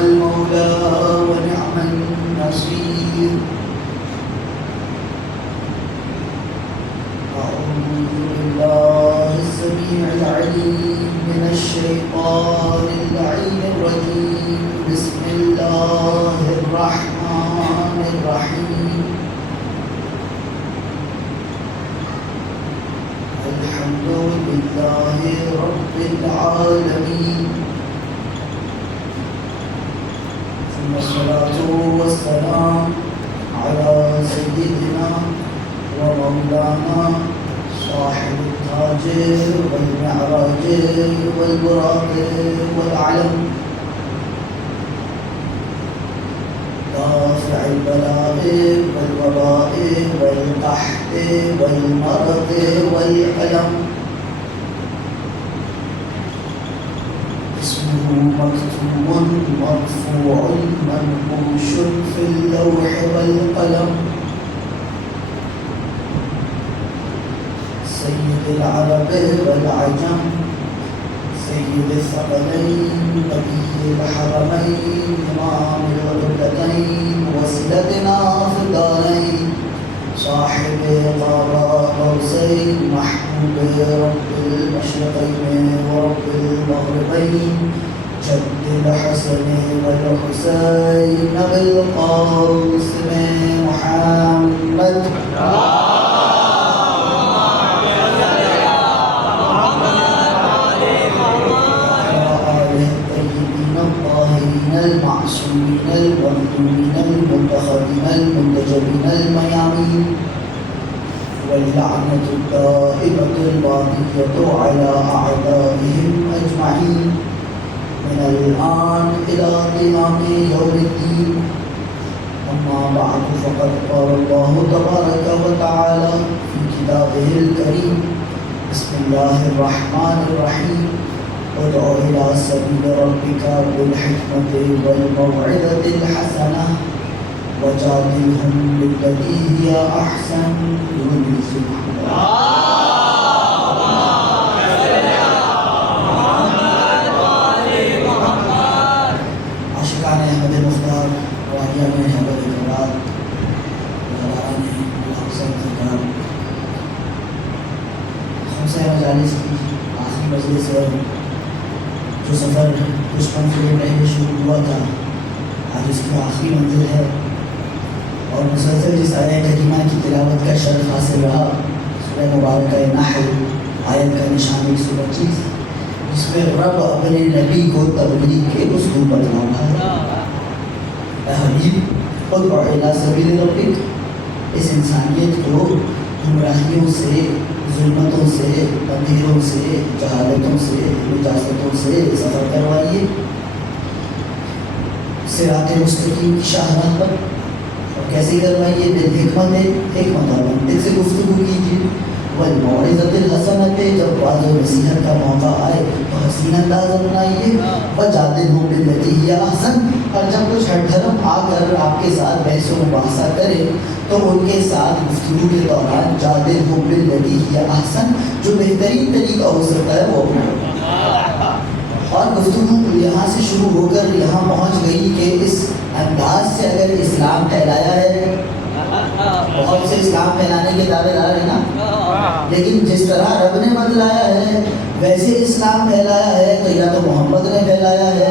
المولى ونعم النصير. أعوذ بالله السميع العليم من الشيطان اللعين الرجيم. بسم الله الرحمن الرحيم. الحمد لله رب العالمين، ثم الصلاة والسلام على سيدنا ومولانا صاحب التاج والمعراج والبراق والعلم، دافع البلاء والوباء والقحط والمرض والألم، اسمه مكتوب مرفوع منقوش في اللوح والقلم. سيد العرب والعجم، سيد الثقلين، نبي الحرمين، إمام القبلتين، وسيلتنا في الدارين، صاحب قاب قوسين، محبوب رب المشرقين ورب المغربين، جد الحسن والحسين بالقاسم محمد. المعصومين المظلومين المنتخبين المنتجبين الميامين، واللعنة الدائمة الباقية على أعدائهم أجمعين من الآن إلى قيام يوم الدين. أما بعد، فقد قال الله تبارك وتعالى في كتابه الكريم: بسم الله الرحمن الرحيم. ادع إلى سبيل ربك بالحكمة والموعظة الحسنة وجادلهم بالتي هي أحسن. عاشقان احمد مختار، راجیان احمد اقرار، یاران حسین سرکار، خمسہ مجالس کی آخری مجلس ہے. جو سفر بچپن سے پہلے شروع ہوا تھا، آج اس کی آخری منزل ہے، اور مسلسل جس آیت کریمہ کی تلاوت کا شرف حاصل رہا، سورہ مبارکہ نحل آیت کا نشان 125، جس میں رب اپنے نبی کو تبلیغ کے اسلوب بتلا رہا ہے. اے حبیب، ادع الی سبیل ربک، اس انسانیت کو گمراہیوں سے، ظلمتوں سے، اندھیروں سے، جہالتوں سے، نجاستوں سے سفر کروائیے صراط مستقیم کی شاہراہ پر. اور کیسے کروائیے؟ بالحکمت، حکمت اور منطق سے گفتگو کیجیے. والموعظۃ الحسنۃ، جب واعظ و نصیحت کا موقع آئے تو حسین انداز اپنائیے. وجادلھم بالتی ہی احسن، اور جب کچھ ہٹھرم آ کر آپ کے ساتھ بحث و مباحثہ کرے تو ان کے ساتھ گفتگو کے دوران جادلھم بالتی ہی احسن، جو بہترین طریقہ ہو سکتا ہے وہ اپنائیں. اور گفتگو یہاں سے شروع ہو کر یہاں پہنچ گئی کہ اس انداز سے اگر اسلام پھیلایا ہے، بہت سے اسلام پھیلانے کے دعوے دار ہیں نا، لیکن جس طرح رب نے بتلایا ہے ویسے اسلام پھیلایا ہے تو یا تو محمد نے پھیلایا ہے،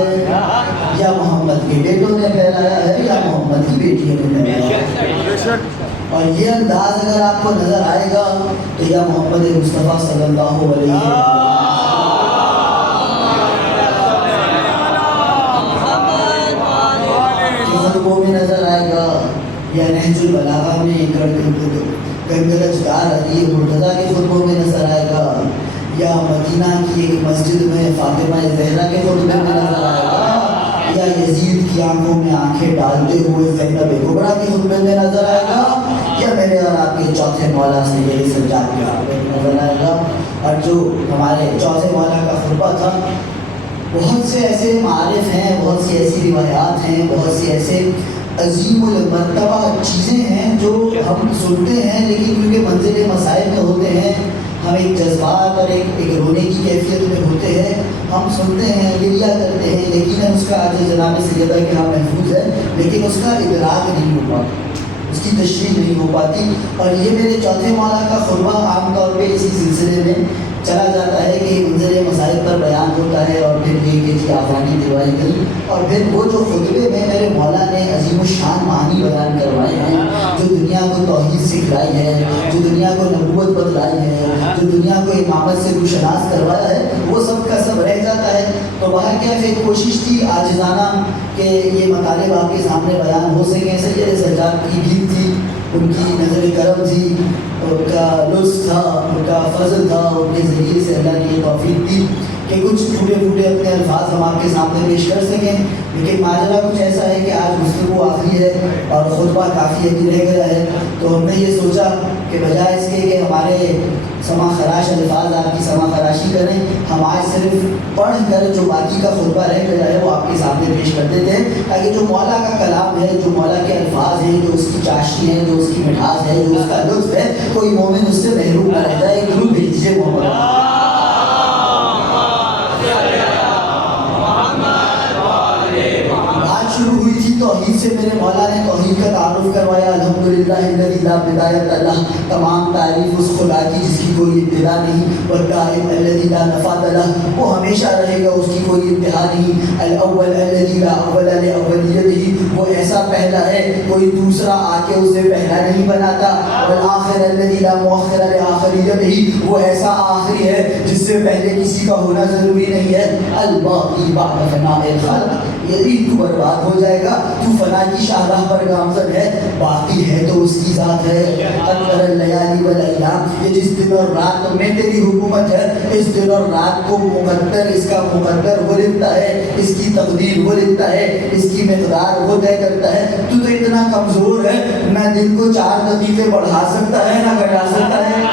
یا محمد کے بیٹوں نے پھیلایا ہے، یا محمد کی بیٹیوں نے پھیلایا ہے. اور یہ انداز اگر آپ کو نظر آئے گا تو یا محمد مصطفیٰ صلی اللہ علیہ وسلم میں نظر آئے گا، یا نہج البلاغہ میں گنگرج دار علی مرتضیٰ کے خطبوں میں نظر آئے گا، یا مدینہ کی ایک مسجد میں فاطمہ زہرا کے خطبے میں نظر آئے گا، یا یزید کی آنکھوں میں آنکھیں ڈالتے ہوئے زینب کبریٰ کے خطبے میں نظر آئے گا، یا میرے اور آپ کے چوتھے مولا سید سجاد کے خطبے میں نظر آئے گا. اور جو ہمارے چوتھے مولا کا خطبہ تھا، بہت سے ایسے معارف ہیں، بہت سی ایسی روایات ہیں، بہت سی ایسے عظیم المرتبہ چیزیں ہیں جو ہم سنتے ہیں، لیکن کیونکہ منزل مسائل میں ہوتے ہیں، ہم ایک جذبات اور ایک رونے کی کیفیت میں ہوتے ہیں، ہم سنتے ہیں، گریہ کرتے ہیں، یقیناً اس اس کا جو جناب سیدہ کے ہاں محفوظ ہے، لیکن اس کا ادراک نہیں ہو پاتا، اس کی تشریح نہیں ہو پاتی۔ اور یہ میرے چوتھے مولا کا خطبہ عام طور پہ اسی سلسلے میں چلا جاتا ہے کہ منظر مسائل پر بیان ہوتا ہے، اور پھر یہ کہ جی آفرانی دلوائی گئی، اور پھر وہ جو خطبے میں میرے مولا نے عظیم الشان معانی بیان کروائے ہیں، جو دنیا کو توحید سکھلائی ہے، جو دنیا کو نبوت بتلائی ہے، جو دنیا کو امامت سے روشناس کروایا ہے، وہ سب کا سب رہ جاتا ہے۔ تو باہر کیا ایک کوشش تھی عاجزانہ کہ یہ مطالب آپ کے سامنے بیان ہو سکیں۔ سید سجاد کی بھی تھی، ان کی نظر کرم تھی، ان کا لطف تھا، ان کا فضل تھا، ان کے ذریعے سے اللہ نے یہ توفیق دی کہ کچھ ٹوٹے پھوٹے اپنے الفاظ ہم آپ کے سامنے پیش کر سکیں۔ لیکن ماجرا کچھ ایسا ہے کہ آج گفتگو آخری ہے اور خطبہ کافی ابھی رہ گیا ہے، تو ہم نے یہ سوچا کہ بجائے اس کے کہ ہمارے سما خراش الفاظ آپ کی سما خراشی کریں، ہم آج صرف پڑھ کر جو باقی کا خطبہ رہ گیا ہے وہ آپ کے سامنے پیش کر دیتے ہیں، تاکہ جو مولا کا کلام ہے، جو مولا کے الفاظ ہیں، جو اس کی چاشنی ہے، جو اس کی مٹھاس ہے، جو اس کا لطف ہے، کوئی مومن اس سے محروم نہ رہ جائے۔ درود بھیج دیجیے محمد۔ شروع ہوئی تھی توحید سے، میرے مولا نے توحید کا تعارف کروایا۔ الحمدللہ الذی لا بدایۃ لہ، تمام تعریف اس خدا کی جس کی کوئی ابتدا نہیں، والدائم الذی لا نفاد لہ، وہ ہمیشہ رہے گا، اس کی کوئی انتہا نہیں۔ الاول الذی لا اول لاولیتہ، وہ ایسا پہلا ہے کوئی دوسرا آ کے اسے پہلا نہیں بناتا۔ والآخر الذی لا مؤخر لآخریتہ، وہ ایسا آخری ہے جس سے پہلے کسی کا ہونا ضروری نہیں ہے۔ الباقی بعد فناء الخلق، یدی تو برباد ہو جائے گا، تو فنا کی شاہراہ پر گامزن ہے، باقی ہے تو اس کی ذات ہے۔ قدر اللیالی والایام، یہ جس دن اور رات میں تیری حکومت ہے، اس دن اور رات کو مقدر، اس کا مقدر وہ لکھتا ہے، اس کی تقدیر وہ لکھتا ہے، اس کی مقدار وہ طے کرتا ہے۔ تو اتنا کمزور ہے، نہ دن کو 4 دقیقے بڑھا سکتا ہے نہ گھٹا سکتا ہے۔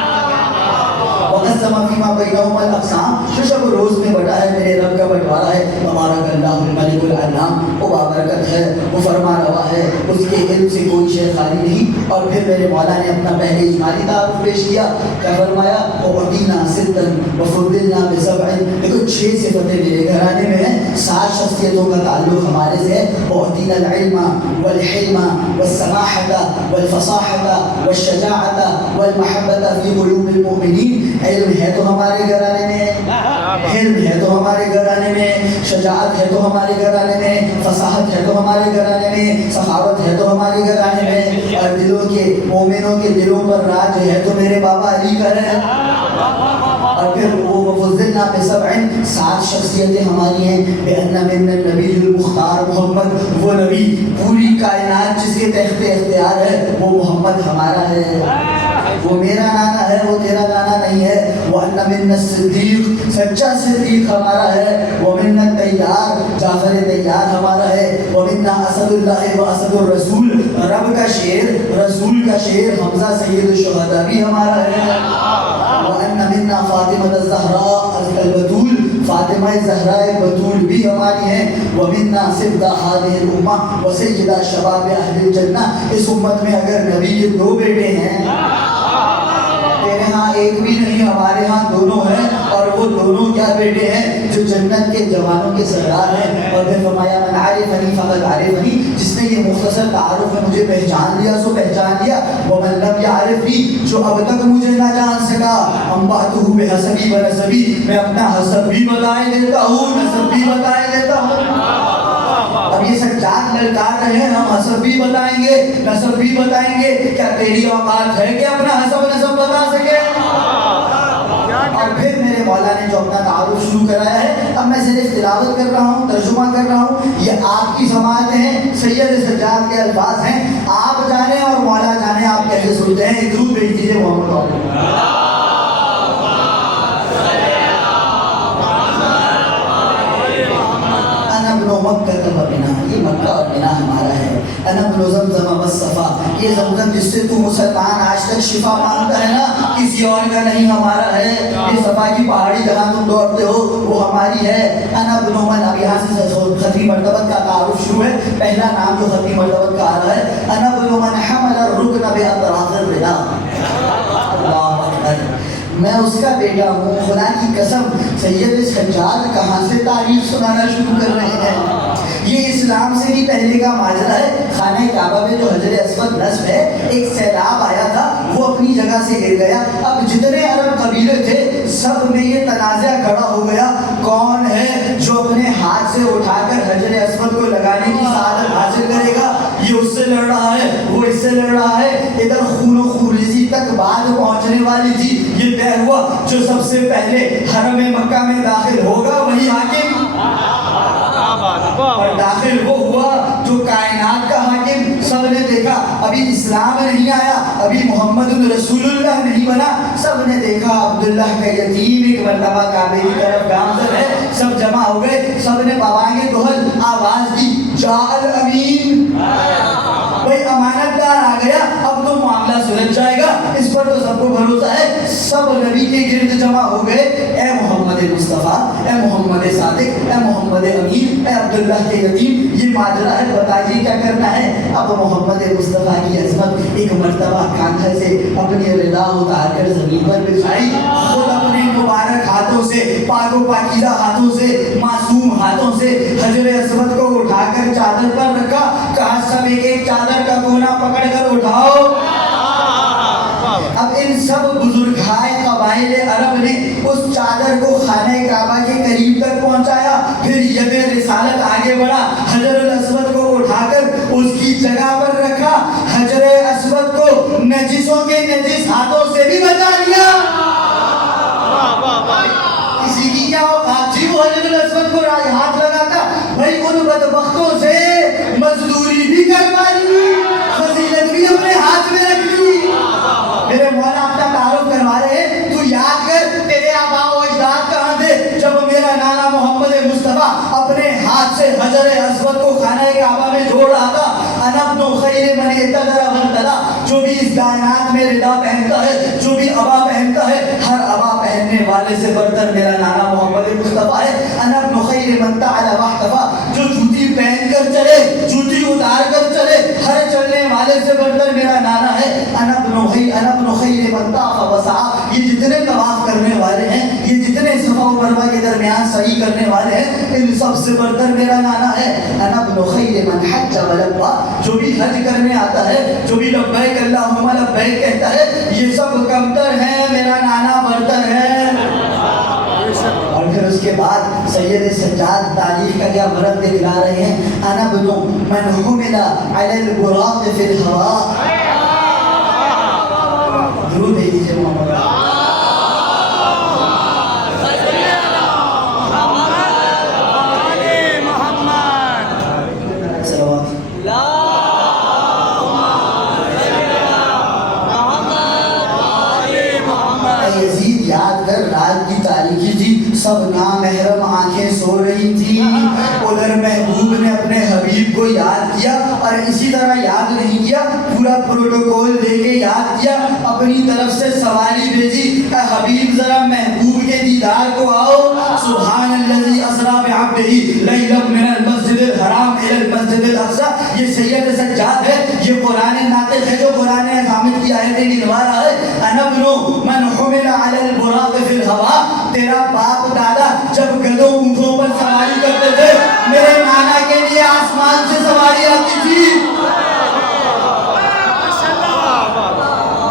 وقسم فیما بینہما الاقسام، جو شب روز میں بٹا ہے میرے رب کا بٹوارا ہے۔ تبارک اللہ الملک العلام، وہ بابرکت ہے، وہ فرما روا ہے، اس کے علم سے کوئی شے خالی نہیں۔ اور پھر میرے مولا نے اپنا پہلے اجمالی تعارف پیش کیا، کیا فرمایا؟ وَأُعْطِينَا سِتًّا وَفُضِّلْنَا بِسَبْعٍ، دیکھو 6 صفتیں میرے گھرانے میں ہیں، 7 شخصیتوں کا تعلق ہمارے سے ہے۔ وَأُعْطِينَا الْعِلْمَ وَالْحِلْمَ وَالسَّمَاحَةَ وَالْفَصَاحَةَ وَالشَّجَاعَةَ وَالْمَحَبَّةَ فِي قُلُوبِ الْمُؤْمِنِينَ، علم ہے تو ہمارے گھرانے میں، علم ہے تو ہمارے گھرانے میں، شجاعت ہے تو ہمارے گھرانے میں، فصاحت ہے تو ہمارے گھرانے میں، سخاوت ہے تو ہمارے گھرانے میں، اور دلوں کے مومنوں کے دلوں پر راج ہے تو میرے بابا علی کا ہے۔ اور پھر وہ وفضلنا بسبع، 7 شخصیتیں ہماری ہیں۔ بأن من النبی المختار محمد، وہ نبی پوری کائنات جس کے تحت اختیار ہے وہ محمد ہمارا ہے، وہ میرا نانا ہے، وہ تیرا نانا نہیں ہے۔ وأن من الصدیق، سچا صدیق ہمارا ہے۔ ومن الطیار، جعفر طیار ہمارا ہے۔ ومنا اسد اللہ و اسد الرسول، رب کا شیر رسول کا شیر حمزہ سید الشہداء بھی ہمارا ہے۔ وأن منا فاطمہ الزہراء البتول، فاطمہ زہراء بتول بھی ہماری ہیں۔ ومنا صدق هذه الامہ وسیدہ شباب اہل الجنہ، اس امت میں اگر نبی کے 2 بیٹے ہیں، تیرے ہاں ایک بھی نہیں، ہمارے ہاں دونوں ہیں، اور وہ دونوں کیا بیٹے ہیں؟ جو جنت کے جوانوں کے سردار ہیں۔ اور پھر فرمایا من عرفنی فقد عرفنی، جس نے یہ مختصر تعارف میں مجھے پہچان لیا سو پہچان لیا۔ ومن لم یعرفنی، جو اب تک مجھے نہ جان سکا، انبأتہ بحسبی و نسبی، میں اپنا حسب بھی بتائے دیتا ہوں، نسب بھی بتائے دیتا ہوں۔ اب یہ سجاد للکار رہے ہیں، ہم حسب بھی بتائیں گے نسب بھی بتائیں گے، کیا تیری اوقات ہے کہ اپنا حسب نسب بتا سکے؟ اور پھر میرے مولا نے جو اپنا تعارف شروع کرایا ہے، اب میں صرف تلاوت کر رہا ہوں، ترجمہ کر رہا ہوں، یہ آپ کی سماعت ہیں، سید سجاد کے الفاظ ہیں، آپ جانیں اور مولا جانے آپ کیسے سنتے ہیں۔ درود بھیج دیجیے محمد۔ مکہ و بنا، یہ مکہ اور بنا ہمارا ہے۔ انا ابن زمزم والصفا، یہ زمزم جس سے تو مسلمان آج تک شفا مانگتا ہے نا، کسی اور کا نہیں، ہمارا ہے۔ یہ صفا کی پہاڑی جہاں تم دوڑتے ہو وہ ہماری ہے۔ انا ابن من، اب یہاں سے ختمی مرتبت کا تعارف شروع ہے، پہلا نام جو ختمی مرتبت کا آ رہا ہے۔ انا ابن من حمل الرکن باطراف الردا، اللہ اکبر، میں اس کا بیٹا ہوں۔ خدا کی قسم، سید سجاد کہاں سے تعریف سنانا شروع کر رہے ہیں؟ پہلے کا ماجرا ہے، خانہ کعبہ میں جو حجر اسود نصب ہے، ایک سیلاب آیا تھا، وہ اپنی جگہ سے گر گیا. اب جتنے عرب قبیلے تھے سب میں یہ تنازع کھڑا ہو گیا، کون ہے جو اپنے ہاتھ سے اٹھا کر حجر اسود کو لگانے کی سعادت حاصل کرے گا. یہ اس سے لڑ رہا ہے، وہ اس سے لڑ رہا ہے، ادھر خون و خونریزی تک بات پہنچنے والی تھی. یہ طے ہوا جو سب سے پہلے حرم مکہ میں داخل ہوگا وہی حاکم، اور داخل وہ ہوا جو کائنات کا حاکم. سب نے دیکھا ابھی اسلام نہیں آیا، ابھی محمد رسول اللہ نہیں بنا. سب نے دیکھا عبداللہ کا یتیم ایک مرتبہ کعبے کی طرف گامزن ہے. سب جمع ہو گئے، سب نے بوانگ دہل آواز دی، جاء الامین، بھائی امانت دار آ گیا، اب تو معاملہ سلجھ جائے گا، اس پر تو سب کو بھروسہ ہے. سب نبی کے گرد جمع ہو گئے، اے محمد مصطفیٰ، اے محمد صادق، اے محمد امین، اے عبداللہ کے یتیم، یہ ماجرا ہے، بتائیے کیا کرنا ہے. اب محمد مصطفیٰ کی عظمت ایک مرتبہ کاندھے سے اپنی رضا اتار کر زمین پر بچھائی، خود اپنے مبارک ہاتھوں سے، پاک و پاکیزہ ہاتھوں سے، معصوم ہاتھوں سے حجر اسود کو اٹھا کر چادر پر رکھا. کہا سب ایک ایک چادر کا کونا پکڑ کر اٹھاؤ. اب ان سب بزرگائے قبائل عرب نے اس چادر کو خانہ کعبہ کے قریب تک پہنچایا. پھر ید رسالت آگے بڑھا، حجر الاسود کو اٹھا کر اس کی جگہ پر رکھا. حجر اسود کو نجسوں کے نجس ہاتھوں سے بھی بچا لیا. کسی کی کیا اوقات تھی وہ حجر الاسود کو ہاتھ لگاتا؟ بھائی ان بدبختوں سے مزدوری بھی کروا لی، فضیلت بھی اپنے ہاتھ میں رکھ لی. میرے مولا اپنا تعارف کروا رہے ہیں، تو یاد کر تیرے آباء و اجداد کہاں تھے جب میرا نانا محمد مصطفیٰ اپنے ہاتھ سے حجر اسود کو خانہ کعبہ میں جوڑ رہا تھا. انا ابن خیر من اعتذر وارتضی، جو بھی اس کائنات میں ردا پہنتا ہے، جو بھی عبا پہنتا ہے، ہر عبا پہننے والے سے برتر میرا نانا محمد مصطفیٰ ہے. انا ابن خیر من تعلی واحتفی، جو جوتی پہن کر چلے، جوتی اتار کر چلے، ہر چلنے والے سے برتر میرا نانا ہے. انا ابن خیر من طاف وسعی، یہ جتنے طواف کرنے والے ہیں، یہ جتنے صفا و مروہ کے درمیان سعی کرنے والے ہیں، ان سب سے برتر میرا نانا ہے. انا ابن خیر من حج ولبى، جو بھی حج کرنے آتا ہے، جو بھی لبیک اللہم لبیک کہتا ہے، یہ سب کمتر ہیں، میرا نانا برتر ہے. اور پھر اس کے بعد سید سجاد تاریخ کا کیا مرد دکھلا رہے ہیں، انا ابن من حمل علی البراق فی الہواء. درود بھیجیے محمد. یزید یاد کر، رات کی تاریخی تھی، سب نامحرم آنکھیں سو رہی تھی. ادھر محبوب نے اپنے حبیب کو یاد کیا، اور اسی طرح یاد نہیں کیا، پورا پروٹوکول دے کے یاد کیا، اپنی طرف سے سواری بھیجی، اے حبیب ذرا محبوب کے دیدار کو آؤ. سبحان الذی اسری بعبدہ لیلا من المسجد الحرام الی المسجد الاقصی. یہ سید سجاد ہے، یہ قرآن ناطق ہے جو قرآن حامد کی آیتیں گنوا رہا ہے. انا ابن من حمل علی البراق فی الہواء. تیرا باپ دادا جب گدھوں اونٹوں پر سواری کرتے تھے، میرے نانا کے لیے آسمان سے سواری آتی تھی.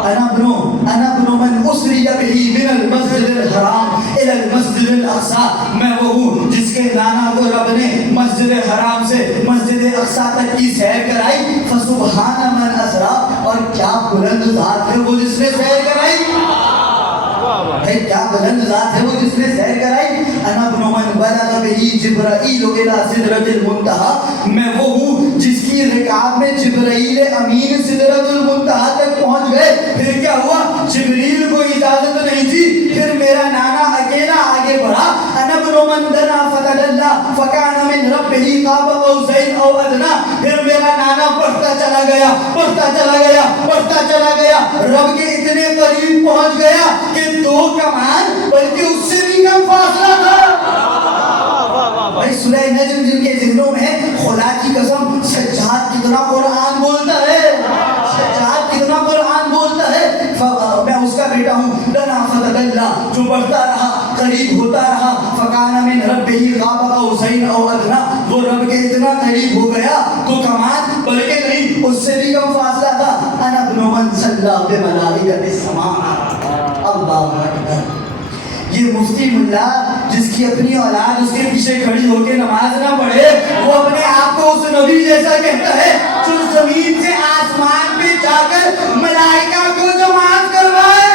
انا ابن من اسری بہ من المسجد الحرام الی المسجد الاقصی. میں وہ ہوں جس کے نانا کو رب نے مسجد حرام سے مسجد اقصی تک کی سیر کرائی. فسبحان من اسری، اور کیا بلند ذات ہے وہ جس نے سیر کرائی. بھائی کیا بلند ذات ہے وہ جس نے سیر کرائی. انا ابن من بلغ بہ جبرائیل الی سدرۃ المنتہی. میں وہ ہوں جس کی رکاب میں جبرائیل امین سدرۃ المنتہی تک پہنچ گئے. پھر کیا ہوا؟ جبریل کو اجازت نہیں تھی، پھر میرا نانا اکیلا آگے بڑھا. انا ابن من دنا فتدلی فکان من ربہ قاب قوسین او ادنی. پھر میرا نانا بڑھتا چلا گیا، بڑھتا چلا گیا، بڑھتا چلا گیا، رب کے اتنے قریب پہنچ گیا کہ 2 کمان بلکہ اس سے بھی کم فاصلہ تھا. بھائی سورہ نجم جن کے ذہنوں میں ہے، خدا کی قسم سجاد کتنا قرآن بولتا ہے، سجاد کتنا قرآن بولتا ہے. میں اس کا بیٹا ہوں. لنا فتدلی، جو بڑھتا رہا، قریب ہوتا رہا. فکان من ربہ قاب قوسین او ادنی، وہ رب کے اتنا قریب ہو گیا تو اس سے بھی کم فاصلہ تھا. انا ابن من صلی بملائکۃ السماء. اللہ اکبر. یہ مفتی ملا جس کی اپنی اولاد اس کے پیچھے کھڑی ہو کے نماز نہ پڑھے, وہ اپنے آپ کو اس نبی جیسا کہتا ہے جو زمین سے آسمان پہ جا کر ملائکہ کو جماعت کروائے.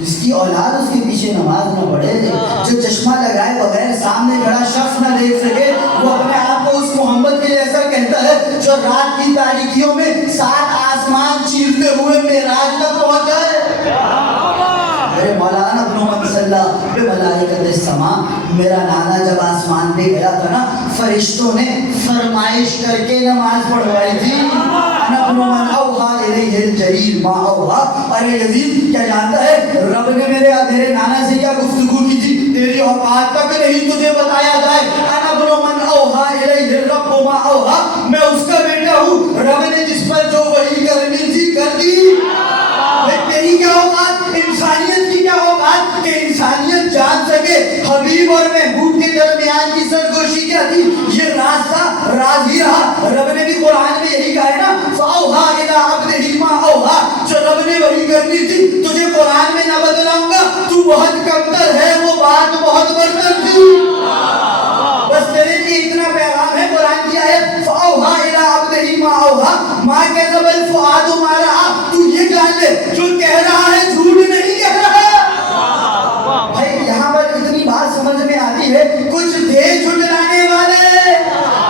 جس کی اولاد اس کے پیچھے نماز نہ پڑھے, جو چشمہ لگائے بغیر سامنے کھڑا شخص نہ دیکھ سکے, وہ اپنے آپ کو اس محمد کے جیسا کہتا ہے جو رات کی تاریکیوں میں 7 آسمان چیرتے ہوئے معراج تک پہنچا ہے. میرے مولانا ابن من صلی بملائکۃ السماء, میرا نانا جب آسمان پہ گیا تھا نا, فرشتوں نے فرمائش کر کے نماز پڑھوائی تھی. انا ابن من اوحا الیہ الجلیل ما اوحا. ارے یزید کیا جانتا ہے رب نے میرے نانا سے کیا گفتگو کی تھی, تیری اوقات تک نہیں تجھے بتایا جائے. انا ابن من اوحا الیہ الرب ما اوحا. میں اس کا بیٹا ہوں, رب نے جس پر جو وحی کرنی تھی کر دی. تیری کیا اوقات, انسانیت کی کیا اوقات کہ انسانیت جان سکے حبیب اور محبوب کے درمیان کی سرگوشی کیا تھی. یہ راز تھا, راز ہی رہا. رب نے بھی قرآن میں یہی کہا ہے نا, فَأَوْحَىٰ إِلَىٰ عَبْدِهِ مَا أَوْحَىٰ. جو رب نے وحی کرنی تھی تجھے قرآن میں نہ بتلاؤں گا, تو بہت کمتر ہے, وہ بات بہت برتر تھی. بس تیرے لیے اتنا پیغام ہے قرآن کی آیت فَأَوْحَىٰ إِلَىٰ عَبْدِهِ مَا أَوْحَىٰ مَا كَذَبَ الْفُؤَادُ مَا رَأَىٰ. تو یہ جان لے جو کہہ رہا ہے جھوٹ نہیں کہہ رہا. بھائی یہاں پر اتنی بات سمجھ میں آتی ہے, کچھ تھے جھٹلانے والے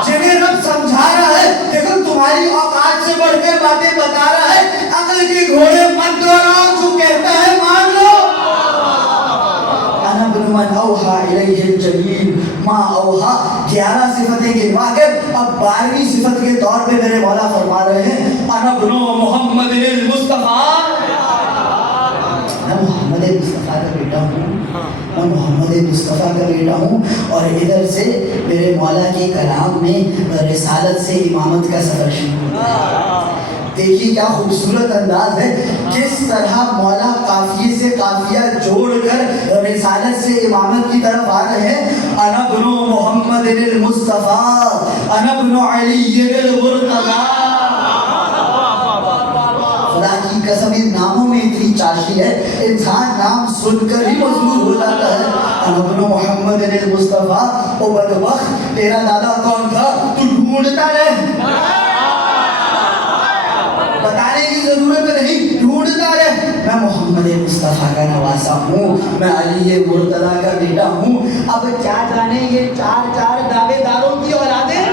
جنہیں رب سمجھا رہا ہے دیکھو تمہاری اوقات سے بڑھ کر باتیں بتا رہا ہے, عقل کے گھوڑے مت دوڑاؤ, جو کہتا ہے مان لو. انا ابن من اوحا الیہ الجلیل ما اوحا. 11 صفتیں گنوا کر اب 12ویں صفت کے طور پہ میرے مولا فرما رہے ہیں انا ابن محمد المصطفیٰ. میں محمد مصطفیٰ کا بیٹا ہوں, میں محمد مصطفیٰ کا بیٹا ہوں. اور ادھر سے میرے مولا کے کلام میں رسالت سے امامت کا سفر شروع ہوتا ہے. دیکھیے کیا خوبصورت انداز ہے, کس طرح مولا قافیے سے قافیہ جوڑ کر رسالت سے امامت کی طرف آ رہے ہیں. انا ابن محمد المصطفیٰ, انا ابن علی المرتضیٰ. خدا کی قسم ان ناموں میں اتنی چاشنی ہے, انسان نام سن کر ہی مجبور ہو جاتا ہے. انا ابن محمد المصطفیٰ. او بدبخت, تیرا دادا کون تھا تو ڈھونڈتا رہ, بتانے کی ضرورت نہیں, ڈھونڈتا رہ. میں محمد مصطفیٰ کا نواسا ہوں, میں علی مرتضیٰ کا بیٹا ہوں. اب کیا جانے یہ 4 دعوے داروں کی اولادیں,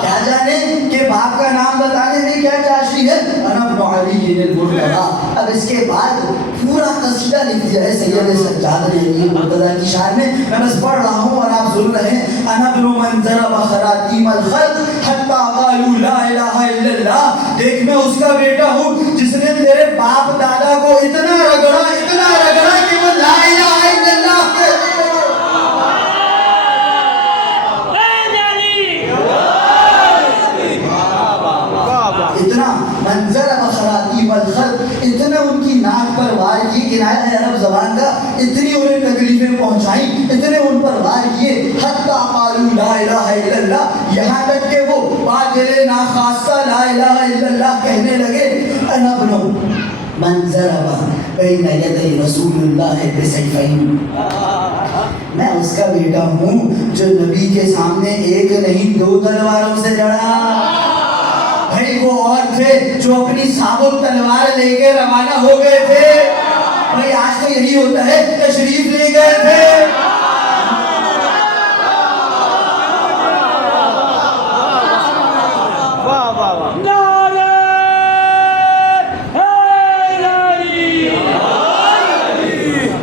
کیا جانے کہ باپ کا نام بتانے میں کیا چاشنی ہے. انا ابن علی المرتضیٰ. اب اس کے بعد پورا قصیدہ لکھ دیا ہے سید سجاد نے علی مرتضیٰ کی شان میں. میں بس پڑھ رہا ہوں اور آپ سن رہے ہیں. انا ابن من ضرب خراطیم الخلق حتی قالوا لا الہ الا اللہ. دیکھ میں اس کا بیٹا ہوں جس نے تیرے باپ دادا کو اتنا رگڑا کہ وہ لا الہ الا اللہ کہتے. اتنا منظر خراطیم الخلق, اتنا ان کی ناک پر وار کی, کنایا ہے عرب زبان کا, اتنی انہیں تکلیفیں پہنچائیں, اتنے ان پر وار کیے. حتی قالوا لا الہ الا اللہ, یہاں تک کہ وہ باطل ناخواستہ لا الہ الا اللہ کہنے لگے. انا ابن من ضرب بین یدی رسول اللہ بسیفین. میں اس کا بیٹا ہوں جو نبی کے سامنے ایک نہیں 2 تلواروں سے لڑا. بھائی وہ اور تھے جو اپنی ثابت تلوار لے کے روانہ ہو گئے تھے. بھائی آج تو یہی ہوتا ہے, تشریف لے گئے تھے.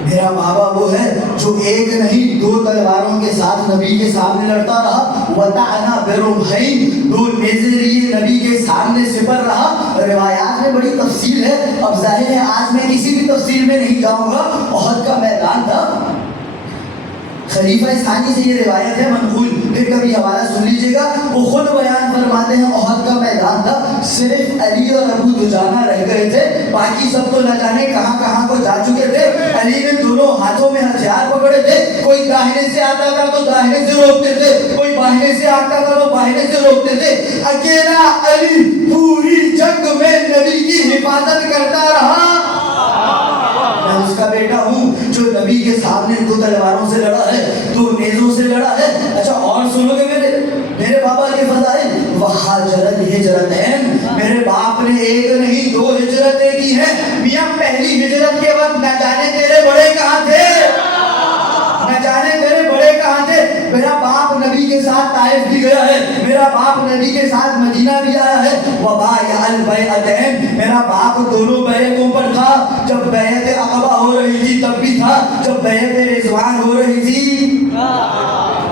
میرا بابا وہ ہے جو ایک نہیں 2 تلواروں کے ساتھ نبی کے سامنے لڑتا رہا. وَتَعْنَا بِرُمْحَيْنِ, 2 نیزے لیے نبی کے سامنے سپر رہا. روایات میں بڑی تفصیل ہے, اب ظاہر ہے آج میں کسی بھی تفصیل میں نہیں جاؤں گا. احد کا میدان تھا, خلیفہ ثانی سے یہ روایت ہے منقول, پھر کبھی حوالہ سن لیجئے گا. وہ خود بیان فرماتے ہیں احد کا میدان میدان تھا، صرف علی اور ابو دجانہ رہ گئے تھے، باقی سب تو نہ جانے کہاں کہاں کو جا چکے تھے۔ علی نے دونوں ہاتھوں میں ہتھیار پکڑے تھے، کوئی داہنے سے آتا تھا تو داہنے سے روکتے تھے، کوئی بائیں سے آتا تھا تو بائیں سے روکتے تھے۔ اکیلا علی پوری جنگ میں نبی کی حفاظت کرتا رہا۔ میں اس کا بیٹا ہوں جو نبی کے سامنے 2 تلواروں سے لڑا ہے، 2 نیزوں سے لڑا ہے۔ اچھا اور سنو گے میرے بابا کے فضائل، وہاجرت ہجرتین، میرے باپ نے 1 نہیں 2 ہجرتیں کی ہیں۔ میاں پہلی ہجرت کے وقت نہ جانے تیرے بڑے کہاں تھے، نہ جانے تیرے بڑے کہاں تھے۔ میرا باپ نبی کے ساتھ طائف بھی گیا ہے، میرا باپ نبی کے ساتھ مدینہ بھی آیا ہے۔ وبایع البیعتین، میرا باپ دونوں بیعتوں پر تھا، جب بیعت عقبہ ہو رہی تھی تب بھی تھا، جب بیعت رضوان ہو رہی تھی۔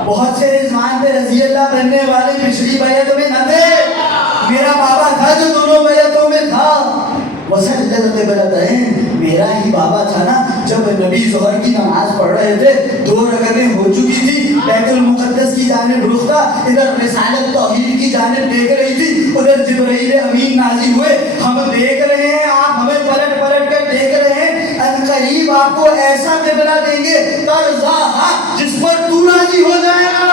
بہت سے رضوان پہ رضی اللہ بننے والے پچھلی بیعت میں نہ تھے، میرا بابا تھا جو دونوں بیعتوں میں تھا۔ وسجدت القبلتین، میرا ہی بابا تھا نا جب نبی ظہر کی نماز پڑھ رہے تھے، 2 رکعتیں ہو چکی تھی، بیت المقدس کی جانب رخ تھا، ادھر رسالت توحید کی جانب دیکھ رہی تھی، ادھر جبرائیل امین نازل ہوئے، ہم دیکھ رہے ہیں، آپ ہمیں پلٹ پلٹ کر دیکھ رہے ہیں، ان قریب آپ کو ایسا قبلہ دیں گے ترضاہا، جس پر تو راضی ہو جائے گا۔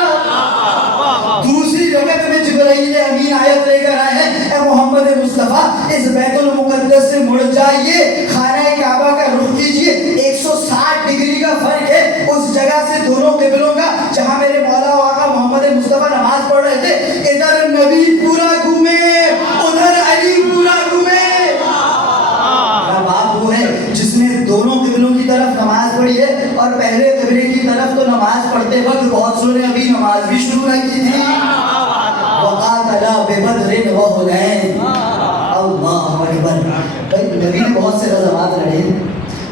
دوسری رکعت میں جبرائیل امین آیت لے کر آئے ہیں، اے محمد مصطفیٰ اس بیت المقدس سے مڑ جائیے، خانہ کعبہ کا رخ کیجئے، 160 ڈگری کا فرق ہے اس جگہ سے دونوں قبلوں کا، جہاں میرے مولا و آقا محمد مصطفیٰ نماز پڑھ رہے تھے، ادھر نبی پورا گھومے، ادھر علی پورا گھومے۔ میرا باپ وہ ہے جس نے دونوں قبلوں کی طرف نماز پڑھی ہے، اور پہلے قبلے کی طرف تو نماز پڑھتے وقت بہت سو نے ابھی نماز بھی شروع نہ کی تھی۔ وقاتل ببدر وحنین، اللہ اکبر۔ نبی نے بہت سے غزوات لڑے ہیں،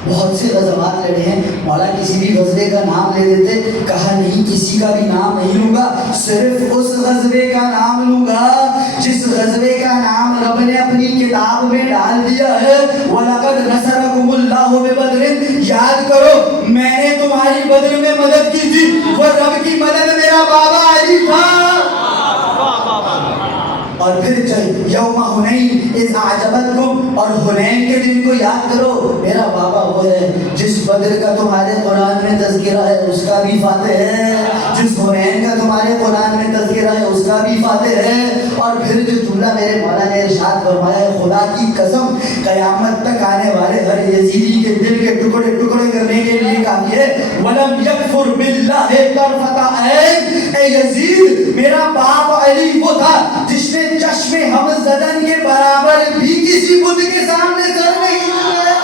بہت سے غزوات لڑے ہیں، مولا کسی بھی غزوے کا نام لے دیتے، کہا نہیں کسی کا بھی نام نہیں لوں گا، صرف اس غزوے کا نام لوں گا جس غزوے کا نام رب نے اپنی کتاب میں ڈال دیا ہے، وَلَقَدْ نَصَرَكُمُ اللَّهُ بِبَدْرٍ، یاد کرو میں نے تمہاری بدر میں مدد کی تھی، وہ رب کی مدد میرا بابا علی تھا۔ اور پھر یوم حنین اذ اعجبتکم، اور حنین کے دن کو یاد کرو، میرا بابا وہ ہے جس بدر کا تمہارے قرآن میں تذکرہ ہے اس کا بھی فاتح ہے، جس حنین کا تمہارے قرآن میں تذکرہ ہے اس کا بھی فاتح ہے۔ اور پھر جو جملہ میرے مولا نے ارشاد فرمایا ہے، خدا کی قسم قیامت تک آنے والے ہر یزیدی کے دل کے ٹکڑے ٹکڑے کرنے کے لیے کافی ہے، وَلَمْ يَكْفُرْ بِاللَّهِ طَرْفَةَ عَيْنٍ، اے یزید میرا باپ علی وہ تھا جس نے چشم ہم زدن کے برابر بھی کسی بت کے سامنے سر نہیں جھکایا۔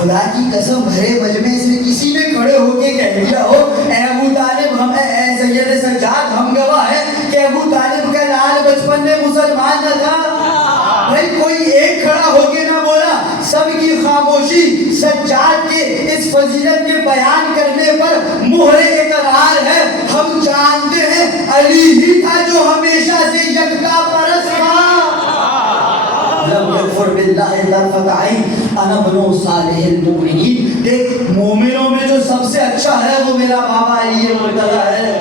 خدا کی قسم بھرے مجمع سے کسی نے کھڑے ہو کے کہہ دیا ہو، اے ابو طالب ہم، اے سید سجاد ہم گواہ ہیں کہ ابو طالب کا لال بچپن میں مسلمان نہ تھا، بھائی کوئی ایک کھڑا ہو کے نہ بولا، سب کی خاموشی سجاد کے اس فضیلت کے بیان کرنے پر مہر اقرار ہے۔ ہم جانتے ہیں علی ہی تھا جو ہمیشہ سے یکتا پرست تھا۔ لم یکفر باللہ طرفۃ عین انا ابن صالح المؤمنین، دیکھ مومنوں میں جو سب سے اچھا ہے وہ میرا بابا علی مرتضیٰ ہے،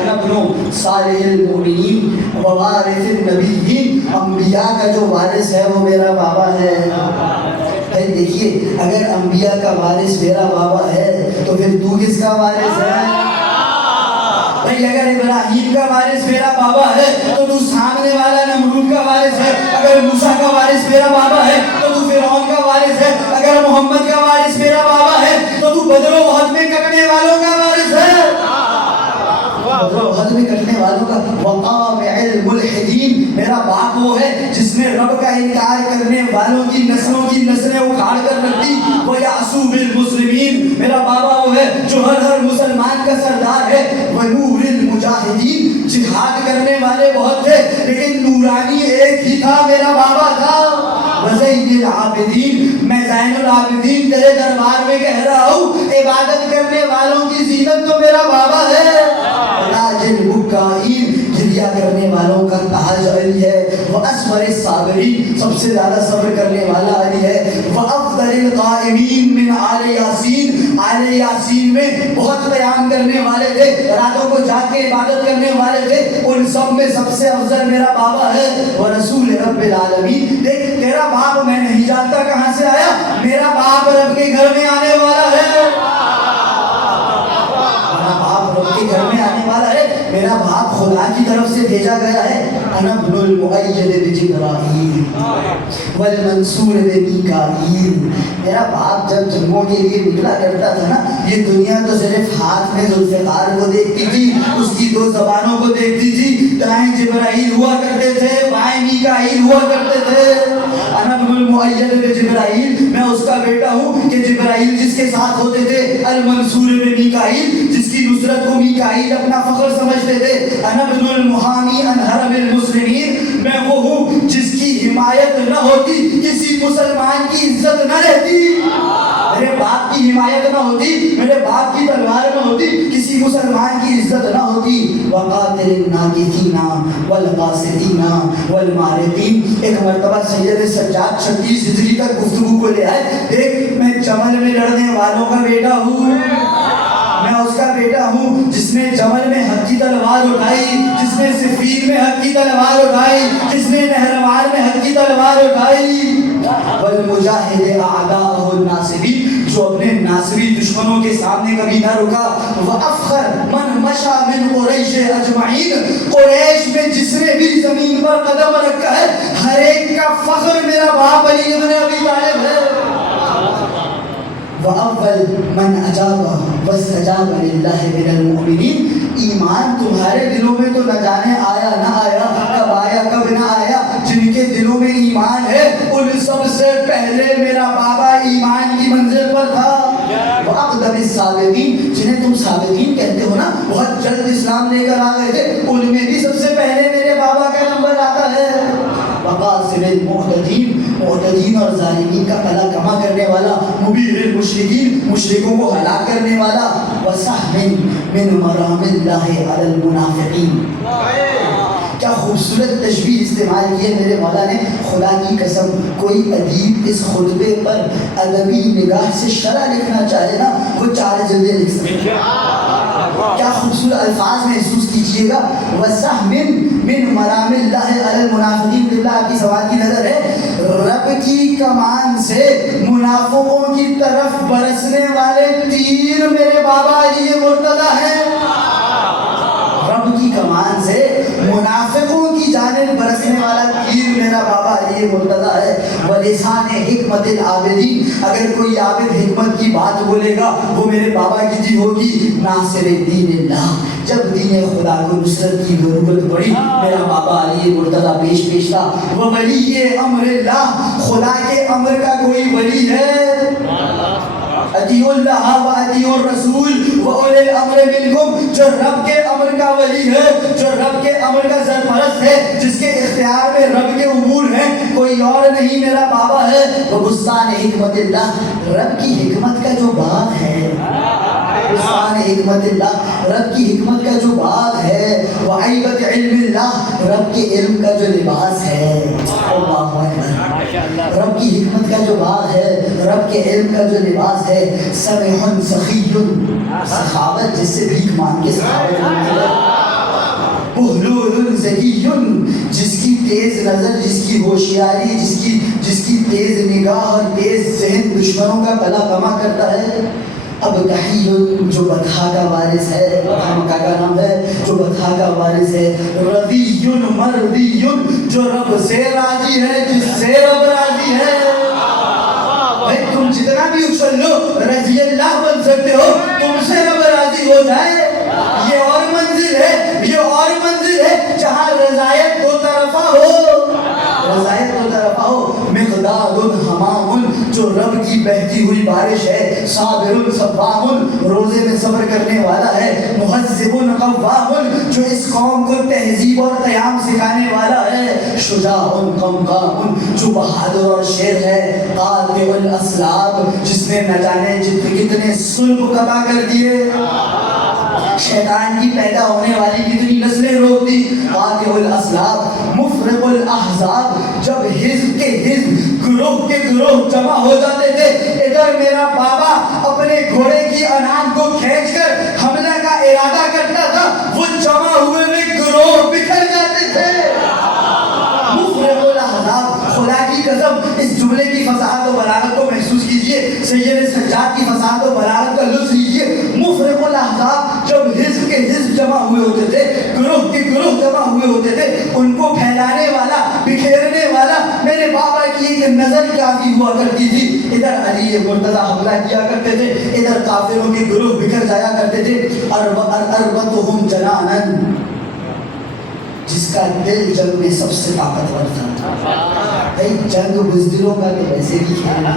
انا ابن صالح المؤمنین ووارث النبیین، انبیاء کا جو وارث ہے وہ میرا بابا ہے۔ دیکھیے اگر انبیاء کا وارث میرا بابا ہے تو پھر تو کس کا وارث ہے؟ بھئی اگر ابراہیم کا وارث میرا بابا ہے تو تو سامنے والا نمرود کا وارث ہے، اگر موسیٰ کا وارث میرا بابا ہے تو تو فرعون کا وارث ہے، اگر محمد کا وارث میرا بابا ہے تو تو بدر و احد میں کٹنے والوں کا وارث ہے، بدر و احد میں کٹنے والوں کا۔ وقامع الملحدین، میرا باپ وہ ہے جس نے رب کا انکار کرنے والوں کی نسلوں کی نسلیں اکھاڑ کر رکھ دی۔ وَيَعْصُوبِ الْمُسْلِمِينَ، میرا بابا وہ ہے جو ہر مسلمان کا سردار ہے۔ وَنُورِ الْمُجَاہِدِينَ، جہاد کرنے والے بہت تھے لیکن نورانی ایک ہی تھا، میرا بابا تھا۔ وَزَيْنِ الْعَابِدِينَ، میں زین العابدین تیرے دربار میں کہہ رہا ہوں، عبادت کرنے والوں کی زینت تو میرا بابا ہے۔ تاج البکائین، گریہ کرنے والوں کا تاج علی ہے۔ وَأَسْمَ اصبر الصابرین، سب سے زیادہ صبر کرنے والا علی ہے. وافضل القائمین من آل یاسین، آل یاسین میں بہت قیام کرنے والے تھے، راتوں کو جاگ کے عبادت کرنے والے تھے، ان سب میں سب سے افضل میرا بابا ہے. ورسول رب العالمین، دیکھ تیرا باپ میں نہیں جانتا کہاں سے آیا، میرا باپ رب کے گھر میں آنے والا ہے. میرا باپ رب کے گھر میں آنے والا ہے، میرا باپ خدا کی طرف سے بھیجا گیا ہے. انا ابن المؤید بجبرائیل والمنصور بمیکائیل. میرا باپ جب جنگوں کے لیے نکلا کرتا تھا نا، یہ دنیا تو صرف ہاتھ میں ذوالفقار کو دیکھتی تھی، اس کی دو زبانوں کو دیکھتی تھی. دائیں جبرائیل ہوا کرتے تھے، بائیں میکائیل ہوا کرتے تھے. انا ابن المؤید بجبرائیل، میں اس کا بیٹا ہوں کہ جبرائیل جس کے ساتھ ہوتے تھے، المنصور بمیکائیل جس کی نصرت کو میکائیل اپنا فخر سمجھتے تھے. انا ابن المحامی عن حرم المسلمین، میں وہ ہوں جس کی حمایت نہ ہوتی کسی مسلمان کی عزت نہ رہتی. میرے باپ کی حمایت نہ ہوتی، میرے باپ کی تلوار نہ ہوتی، کسی مسلمان کی عزت نہ ہوتی. وقاتل الناکثین والقاسطین والمارقین. ایک مرتبہ سید سجاد 36 ہجری تک گفتگو کو لے آئے. دیکھ میں جمل میں لڑنے والوں کا بیٹا ہوں، میں اس کا بیٹا ہوں جس نے جمل میں حق کی تلوار اٹھائی، جس نے صفین میں حق کی تلوار اٹھائی، جس نے نہروان میں حق کی تلوار اٹھائی. والمجاہد اعداءہ الناصبین، جو اپنے ناصبی دشمنوں کے سامنے کبھی نہ رکا. وافخر من مشى من قریش اجمعین، قریش میں جس نے بھی زمین پر قدم رکھا ہے ہر ایک کا فخر میرا باپ علی ابن ابی طالب ہے. وَأَوَّلْ مَنْ أَجَابَ وَاسْتَجَابَ لِلَّهِ مِنَ الْمُؤْمِنِينَ. ایمان تمہارے دلوں میں تو نہ جانے آیا نہ آیا، کب آیا کب نہ آیا. جن کے دلوں میں ایمان ہے ان سب سے پہلے میرا بابا ایمان کی منزل پر تھا. وَأَقْدَمِ السَّابِقِينَ، جنہیں تم سابقین کہتے ہو نا، بہت جلد اسلام لے کر آ گئے تھے، ان میں بھی سب سے پہلے میرے بابا کا نمبر آتا ہے. وقاصر المعتدین، معتدین اور ظالمین کا قلع کما کرنے والا. مبیر المشرکین، مشرکوں کو ہلاک کرنے والا. وسہم من مرام اللہ علی المنافقین. کیا خوبصورت تشبیہ استعمال کی ہے میرے مولا نے. خدا کی قسم کوئی ادیب اس خطبے پر ادبی نگاہ سے شرح لکھنا چاہے نا، وہ 4 جلدیں لکھ سکتے. کیا خوبصورت الفاظ محسوس کیجئے گا. وسہم من مرام اللہ علی المنافقین. باللہ آپ کی سوال کی نظر ہے، رب کی کمان سے منافقوں کی طرف برسنے والے تیر میرے بابا علی مرتضیٰ ہیں. رب کی کمان سے منافقوں کی جانب برسنے والا تیر میرا بابا علی مرتضیٰ ہے. ولسان حکمت العابدین، اگر کوئی عابد حکمت کی بات بولے گا وہ میرے بابا کی دی ہوگی. ناصر دین اللہ، جب دین خدا کو نصرت کی ضرورت پڑی میرا بابا علی مرتضیٰ پیش تھا. وہ ولی امر اللہ، خدا کے امر کا کوئی ولی ہے. اطیعوا اللہ و اطیعوا الرسول و اولی الامر منکم، جو رب کے امر کا ولی ہے، جو رب کے امر کا سرپرست ہے، جس کے اختیار میں رب کے امور ہیں، کوئی اور نہیں میرا بابا ہے. وہ بستان حکمت اللہ، رب کی حکمت کا جو باغ ہے، بستان حکمت اللہ، رب کی حکمت کا جو باغ ہے. وعیبت علم اللہ، رب کے علم کا جو لباس ہے. اللہ اکبر، رب کی حکمت کا جو باغ ہے، رب کے علم کا جو لباس ہے. سمح سخی، سخاوت جس سے بھیک مانگ کے سخاوت ملتی ہے. بہلول ذکی، جس کی تیز نظر، جس کی ہوشیاری، جس کی تیز نگاہ اور تیز ذہن دشمنوں کا قلع کما کرتا ہے. اب کہی جو بطحا کا وارث ہے، مکہ کا نام ہے، جو بطحا کا وارث ہے. رضی مرضی، جو رب سے راضی ہے، جس سے رب راضی ہے. بھائی تم جتنا بھی اچھل لو رضی اللہ بن سکتے ہو، تم سے رب راضی ہو جائے یہ اور منزل ہے، یہ اور منزل ہے جہاں رضایت دو طرفہ ہو. رضایت دو طرفہ ہو. مقداد حمام، جو رب کی بہتی ہوئی بارش ہے. صابر صوام، روزے میں صبر کرنے والا ہے. مہذب قوام، جو اس قوم کو تہذیب اور قیام سکھانے والا ہے. شجاع قمقام، جو بہادر اور شیر ہے. قاطع الاسلاب، جس نے نہ جانے کتنے صلب قطع کر دیے، شیطان کی پیدا ہونے والی کتنی نسلیں روک دی. قاطع الاسلاب. مفرق الاحزاب جب حزب کے حزب گروہ کے گروہ جمع ہو جاتے تھے، ادھر میرا بابا اپنے گھوڑے کی انان کو کھینچ کر حملے کا ارادہ کرتا تھا، وہ جمع ہوئے میں گروہ بکھر جاتے تھے۔ مفرق الاحزاب، خدا کی قسم اس جملے کی فصاحت و بلاغت کو محسوس کیجئے، سید سجاد کی فصاحت و بلاغت کا لطف لیجئے۔ مفرق الاحزاب جب حزب کے حزب جمع ہوئے ہوتے تھے، گروہ کے گروہ جمع ہوئے ہوتے تھے، ان کو پھیلانے والا، بکھیرنے والا میرے بابا کی ایک نظر کافی ہوا کرتی تھی۔ ادھر علی مرتضیٰ حملہ کیا کرتے تھے، ادھر کافروں کے گروہ بکھر جایا کرتے تھے۔ اربتہم جنانن، جس کا دل جنگ میں سب سے طاقتور تھا۔ بھائی جنگ بزدلوں کا تو ویسے بھی کھیل ہے،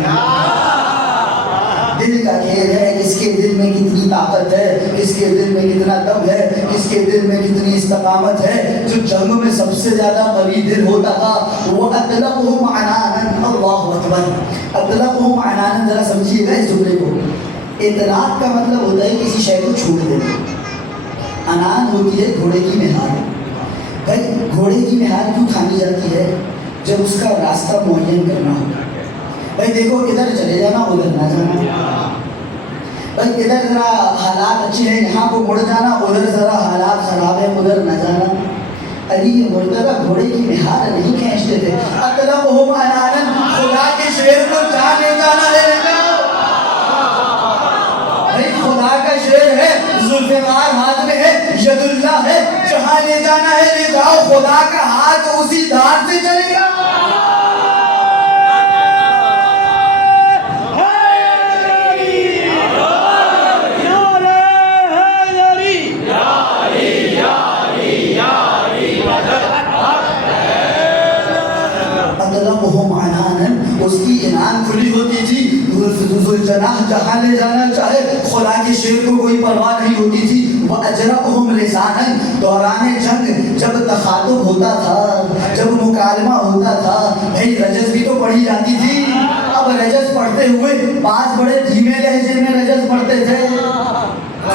دل کا کھیل ہے، کس کے دل میں کتنی طاقت ہے، کس کے دل میں کتنا دم ہے، کس کے دل میں کتنی استقامت ہے۔ جو جنگ میں سب سے زیادہ قوی دل ہوتا تھا وہ اطلقہم عنانا، اللہ اکبر، اطلقہم عنانا، ذرا سمجھیے گا اس جملے کو۔ اطلاق کا مطلب ہوتا ہے کسی شے کو چھوڑ دینا، عنان ہوتی ہے گھوڑے کی مہار۔ بھائی گھوڑے کی مہار کیوں تھامی جاتی ہے؟ جب اس کا راستہ معین کرنا ہو۔ بھائی دیکھو ادھر چلے جانا، ادھر نہ جانا، بھائی ادھر ذرا حالات اچھے ہیں یہاں کو مڑ جانا، ادھر ذرا حالات خراب ہیں ادھر نہ جانا۔ علی مرتضیٰ گھوڑے کی مہار نہیں کھینچتے تھے، اطلقہم عنانا، خدا کے شیر کو جہاں لے جانا ہے لے جاؤ۔ بھائی خدا کا شیر ہے، ذوالفقار ہاتھ میں ہے، ید اللہ ہے، جہاں لے جانا ہے لے جاؤ، خدا کا ہاتھ اسی دھار سے چلے گا۔ اس کی انعام کھلی ہوتی تھی، ذوالجناح جہاں لے جانا چاہے، خدا کے شیر کو کوئی پرواہ نہیں ہوتی تھی۔ وَأَجْرَأُهُمْ لِسَانًا، دوران جنگ جب تخاطب ہوتا تھا، جب مکالمہ ہوتا تھا، بھائی رجز بھی تو پڑھی جاتی تھی۔ اب رجز پڑھتے ہوئے بعض بڑے دھیمے لہجے میں رجز پڑھتے تھے۔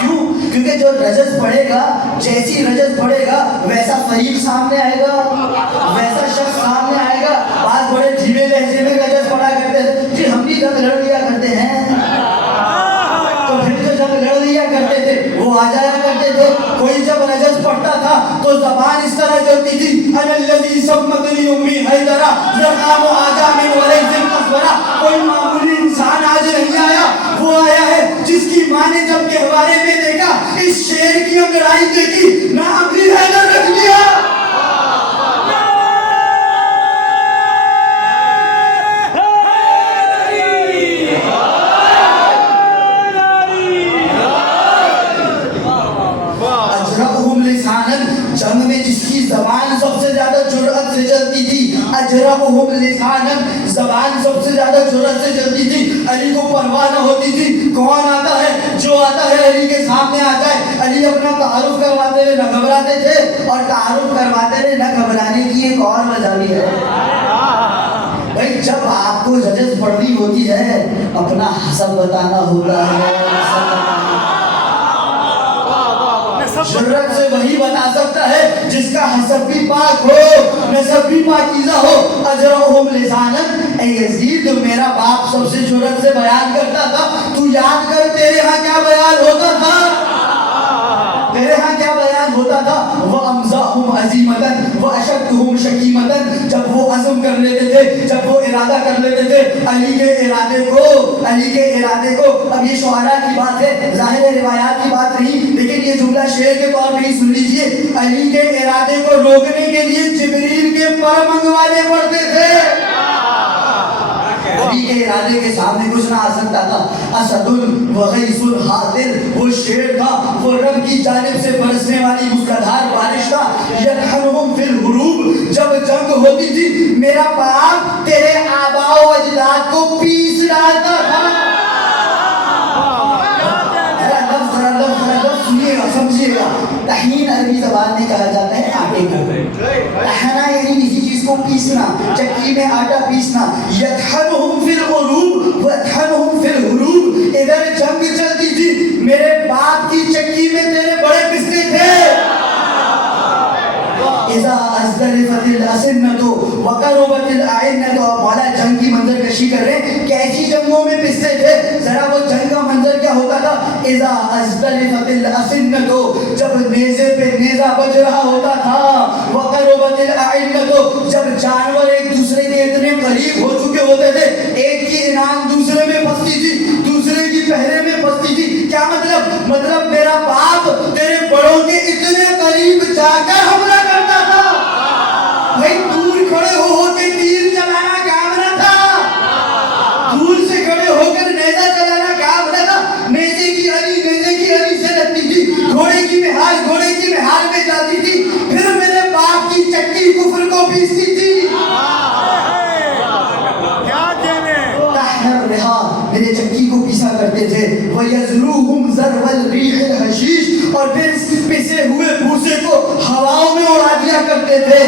کیوں؟ کیونکہ جو رجز پڑھے گا، جیسی رجز پڑھے گا ویسا فریق سامنے آئے گا، ویسا شخص سامنے آئے گا۔ بعض بڑے دھیمے لہجے میں رجز پڑھا کرتے تھے، جی ہم بھی جنگ لڑ لیا کرتے ہیں، تو پھر جو جنگ لڑ لیا کرتے تھے وہ آ جایا کرتے تھے۔ کوئی جب رجز پڑھتا تھا تو زبان اس طرح چلتی تھی، انا الذی سمتنی امی حیدرا زرقام آجا من ولیز القصورا۔ کوئی معمولی انسان آج نہیں آیا، وہ آیا ہے جس کی ماں نے جب گہوارے میں دیکھا، اس شیر کی انگڑائی دیکھی، نام بھی حیدر رکھ دیا۔ جنگ میں جس کی زبان سب سے زیادہ جرأت سے چلتی تھی، اجرأہم لسانا، زبان سب سے زیادہ جرأت سے چلتی تھی، علی کو پرواہ نہ ہوتی تھی کون آتا ہے، جو آتا ہے علی کے سامنے آ جائے۔ علی اپنا تعارف کرواتے ہوئے نہ گھبراتے تھے، اور تعارف کرواتے ہوئے نہ گھبرانے کی ایک اور وجہ بھی ہے۔ بھائی جب آپ کو رجز پڑھنی ہوتی ہے اپنا حسب بتانا ہوتا ہے۔ جرأت سے وہی بتا سکتا ہے جس کا حسب بھی پاک ہو، نسب بھی پاکیزہ ہو۔ اجرأہم لسانا، اے یزید میرا باپ سب سے جرأت سے بیان کرتا تھا، تو یاد کر تیرے ہاں کیا بیان ہوتا تھا، تیرے ہاں کیا بیان ہوتا تھا۔ وَأَمْزَاهُمْ عَزِيمَةً وَأَشَدُّهُمْ شَكِيمَةً، جب وہ عزم کر لیتے تھے، جب وہ ارادہ کر لیتے تھے علی کے ارادے کو، اب یہ شعراء کی بات ہے، ظاہر روایات کی بات نہیں، لیکن یہ جملہ شعر کے طور پہ ہی سن لیجئے۔ علی کے ارادے کو روکنے کے لیے جبریل کے پر منگوانے پڑتے تھے۔ علی کے ارادے کے سامنے کچھ نہ آ سکتا تھا۔ اسد وغیث الحاضر، وہ شیر تھا، وہ رب کی جانب سے برسنے والی مقتدار بارش تھا۔ یلحنہم فی الحروب، جب جنگ ہوتی تھی میرا باپ تیرے آباء و اجداد کو پیس ڈالتا تھا۔ سمجھیے گا، تحین عربی زبان میں کہا جاتا ہے آٹے کو، تحنا یعنی کسی چیز کو پیسنا، چکی میں آٹا پیسنا۔ یطحنہم فی العروب ویطحنہم فی الحروب، ادھر جنگ چلتی تھی میرے باپ کی چکی میں تیرے بڑے پستے تھے۔ اذا ازدلفت الاسنۃ وقربت الاعنۃ. مولا جنگ کی منظر کشی کر رہے ہیں, کیسی جنگوں میں پستے تھے, ذرا وہ جنگ کا منظر کیا ہوتا تھا. اذا ازدلفت الاسنۃ, جب نیزے پہ نیزہ بج رہا ہوتا تھا, وقربت الاعنۃ, جب جانور ایک دوسرے کے اتنے قریب ہو چکے ہوتے تھے, ایک کی انعام دوسرے میں پھنستی تھی, دوسرے کی پہرے میں پھنستی تھی. کیا مطلب میرا باپ تیرے بڑوں کے اتنے قریب جا کر حملہ کرتا تھا. بھائی دور کھڑے ہو کے تیر چلانا کام نہ تھا, دور سے کھڑے ہو کر نیزہ چلانا کام نہ تھا. نیزے کی علی سے لگتی تھی, گھوڑے کی مہار میں جاتی تھی, پھر میرے باپ کی چکی کفر کو پیستی تھی. میرے چکی کو پیسا کرتے تھے. وَيَزْرُوهُمْ زَرْوَ الرِّيحِ الْحَشِيشِ, اور پھر اس پسے ہوئے بھوسے کو ہواؤں میں اڑا دیا کرتے تھے.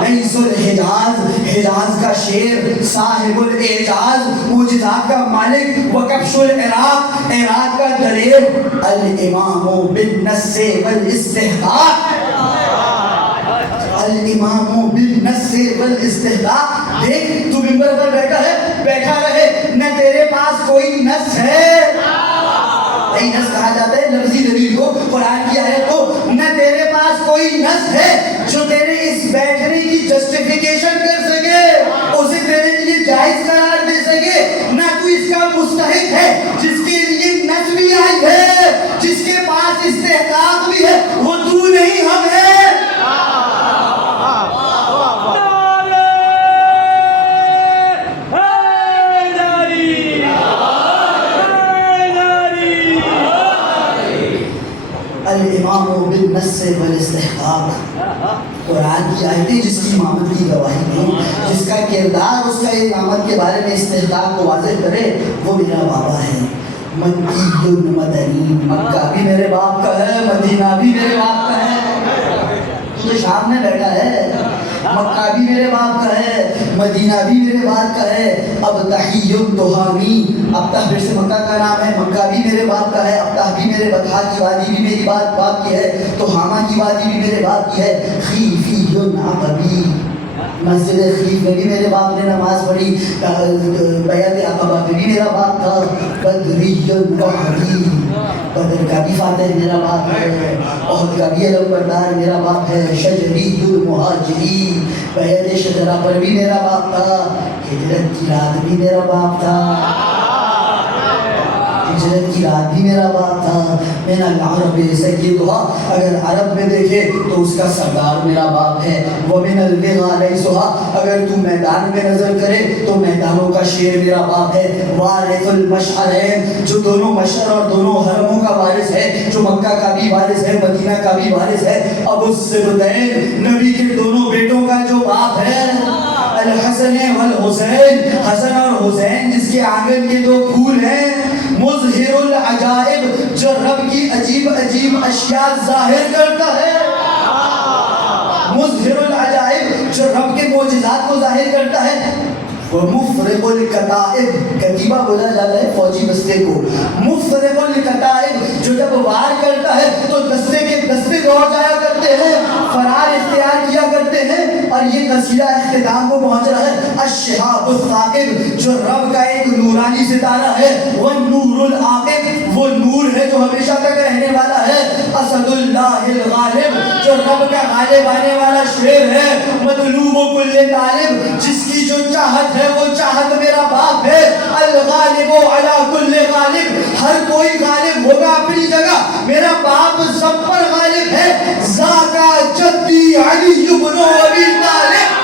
رئیس الحجاز, حجاز کا شیر, صاحب الاعجاز, معجزات کا مالک, وکبش العراق, عراق کا دلیر, الامام بالنص والاستحقاق, الامام بالنص والاستحقاق. دیکھ تو منبر پر بیٹھا رہے, نہ تیرے پاس کوئی نص ہے. نص کہا جاتا ہے لفظی دلیل کو, قرآن کی آیت کو. نہ تیرے پاس کوئی نص ہے جو تیرے اس بیٹھنے کی جسٹیفیکیشن کر سکے, اسے تیرے لیے جائز قرار دے سکے. نہ تو اس کا مستحق ہے جس کے لیے نص بھی آئی ہے, جس کے پاس استحقاق بھی ہے, وہ تو نہیں, ہم ہے. الامام بالنص والاستحقاق, قرآن کی آیتیں جس کی امامت کی گواہی دیں, جس کا کردار اس کا امامت کے بارے میں استحقاق کو واضح کرے, وہ میرا بابا ہے. مکی مدنی, مکہ بھی میرے باپ کا ہے, مدینہ بھی میرے باپ کا ہے. تو شام میں بیٹھا ہے, مکہ بھی میرے باپ کا ہے, مدینہ بھی میرے باپ کا ہے. اب تحی تہامی, اب تح پھر سے مکہ کا نام ہے, مکہ بھی میرے باپ کا ہے. اب تح بھی میرے بطحا کی وادی بھی میری باپ کی ہے, تہامہ کی وادی بھی میرے باپ کی ہے. خیفی عقبی, مسجد خیف میں بھی میرے باپ نے نماز پڑھی, بیعت عقبہ میں بھی میرا باپ تھا. بدری وحدی, بدر کا بھی فاتح میرا باپ ہے, احد کا بھی علم بردار میرا باپ ہے. شجری المہاجری, بیعت شجرہ پر بھی میرا باپ تھا. ہجرت کی رات بھی میرا باپ تھا, ہجرت کی رات بھی میرا باپ تھا. من العرب سیدھا, اگر عرب میں دیکھے تو اس کا سردار میرا باپ ہے. ومن البغا لیسھا, اگر تو میدان میں نظر کرے تو میدانوں کا شیر میرا باپ ہے. وارث المشعرین, جو دونوں مشعر اور دونوں حرموں کا وارث ہے, جو مکہ کا بھی وارث ہے, مدینہ کا بھی وارث ہے. ابو السبتین, نبی کے دونوں بیٹوں کا جو باپ ہے. الحسن والحسین, حسن اور حسین جس کے آنگن کے دو پھول ہیں. مظہر العجائب, جو رب کی عجیب اشیاء ظاہر کرتا ہے. مظہر العجائب, جو رب کے معجزات کو ظاہر کرتا ہے. ومفرق الکتائب, کتیبہ بولا جاتا ہے فوجی دستے کو. مفرق الکتائب, جو جب وار کرتا ہے تو دستے کے دستے دوڑ جایا کرتے ہیں, فرار اختیار کیا کرتے ہیں. اور یہ قصیدہ اختتام کو پہنچ رہا ہے. الشہاب الثاقب, جو رب کا ایک نورانی ستارہ ہے. والنور العاقب, وہ نور ہے جو ہمیشہ تک رہنے والا ہے. اسد اللہ الغالب, جو رب کا غالب آنے والا شیر ہے. مطلوب کل طالب, جس کی جو چاہت ہے وہ چاہت میرا باپ ہے. الغالب علی کل غالب, ہر کوئی غالب ہوگا اپنی جگہ, میرا باپ سب پر غالب ہے. ذاکا جدی علی بن ابی طالب.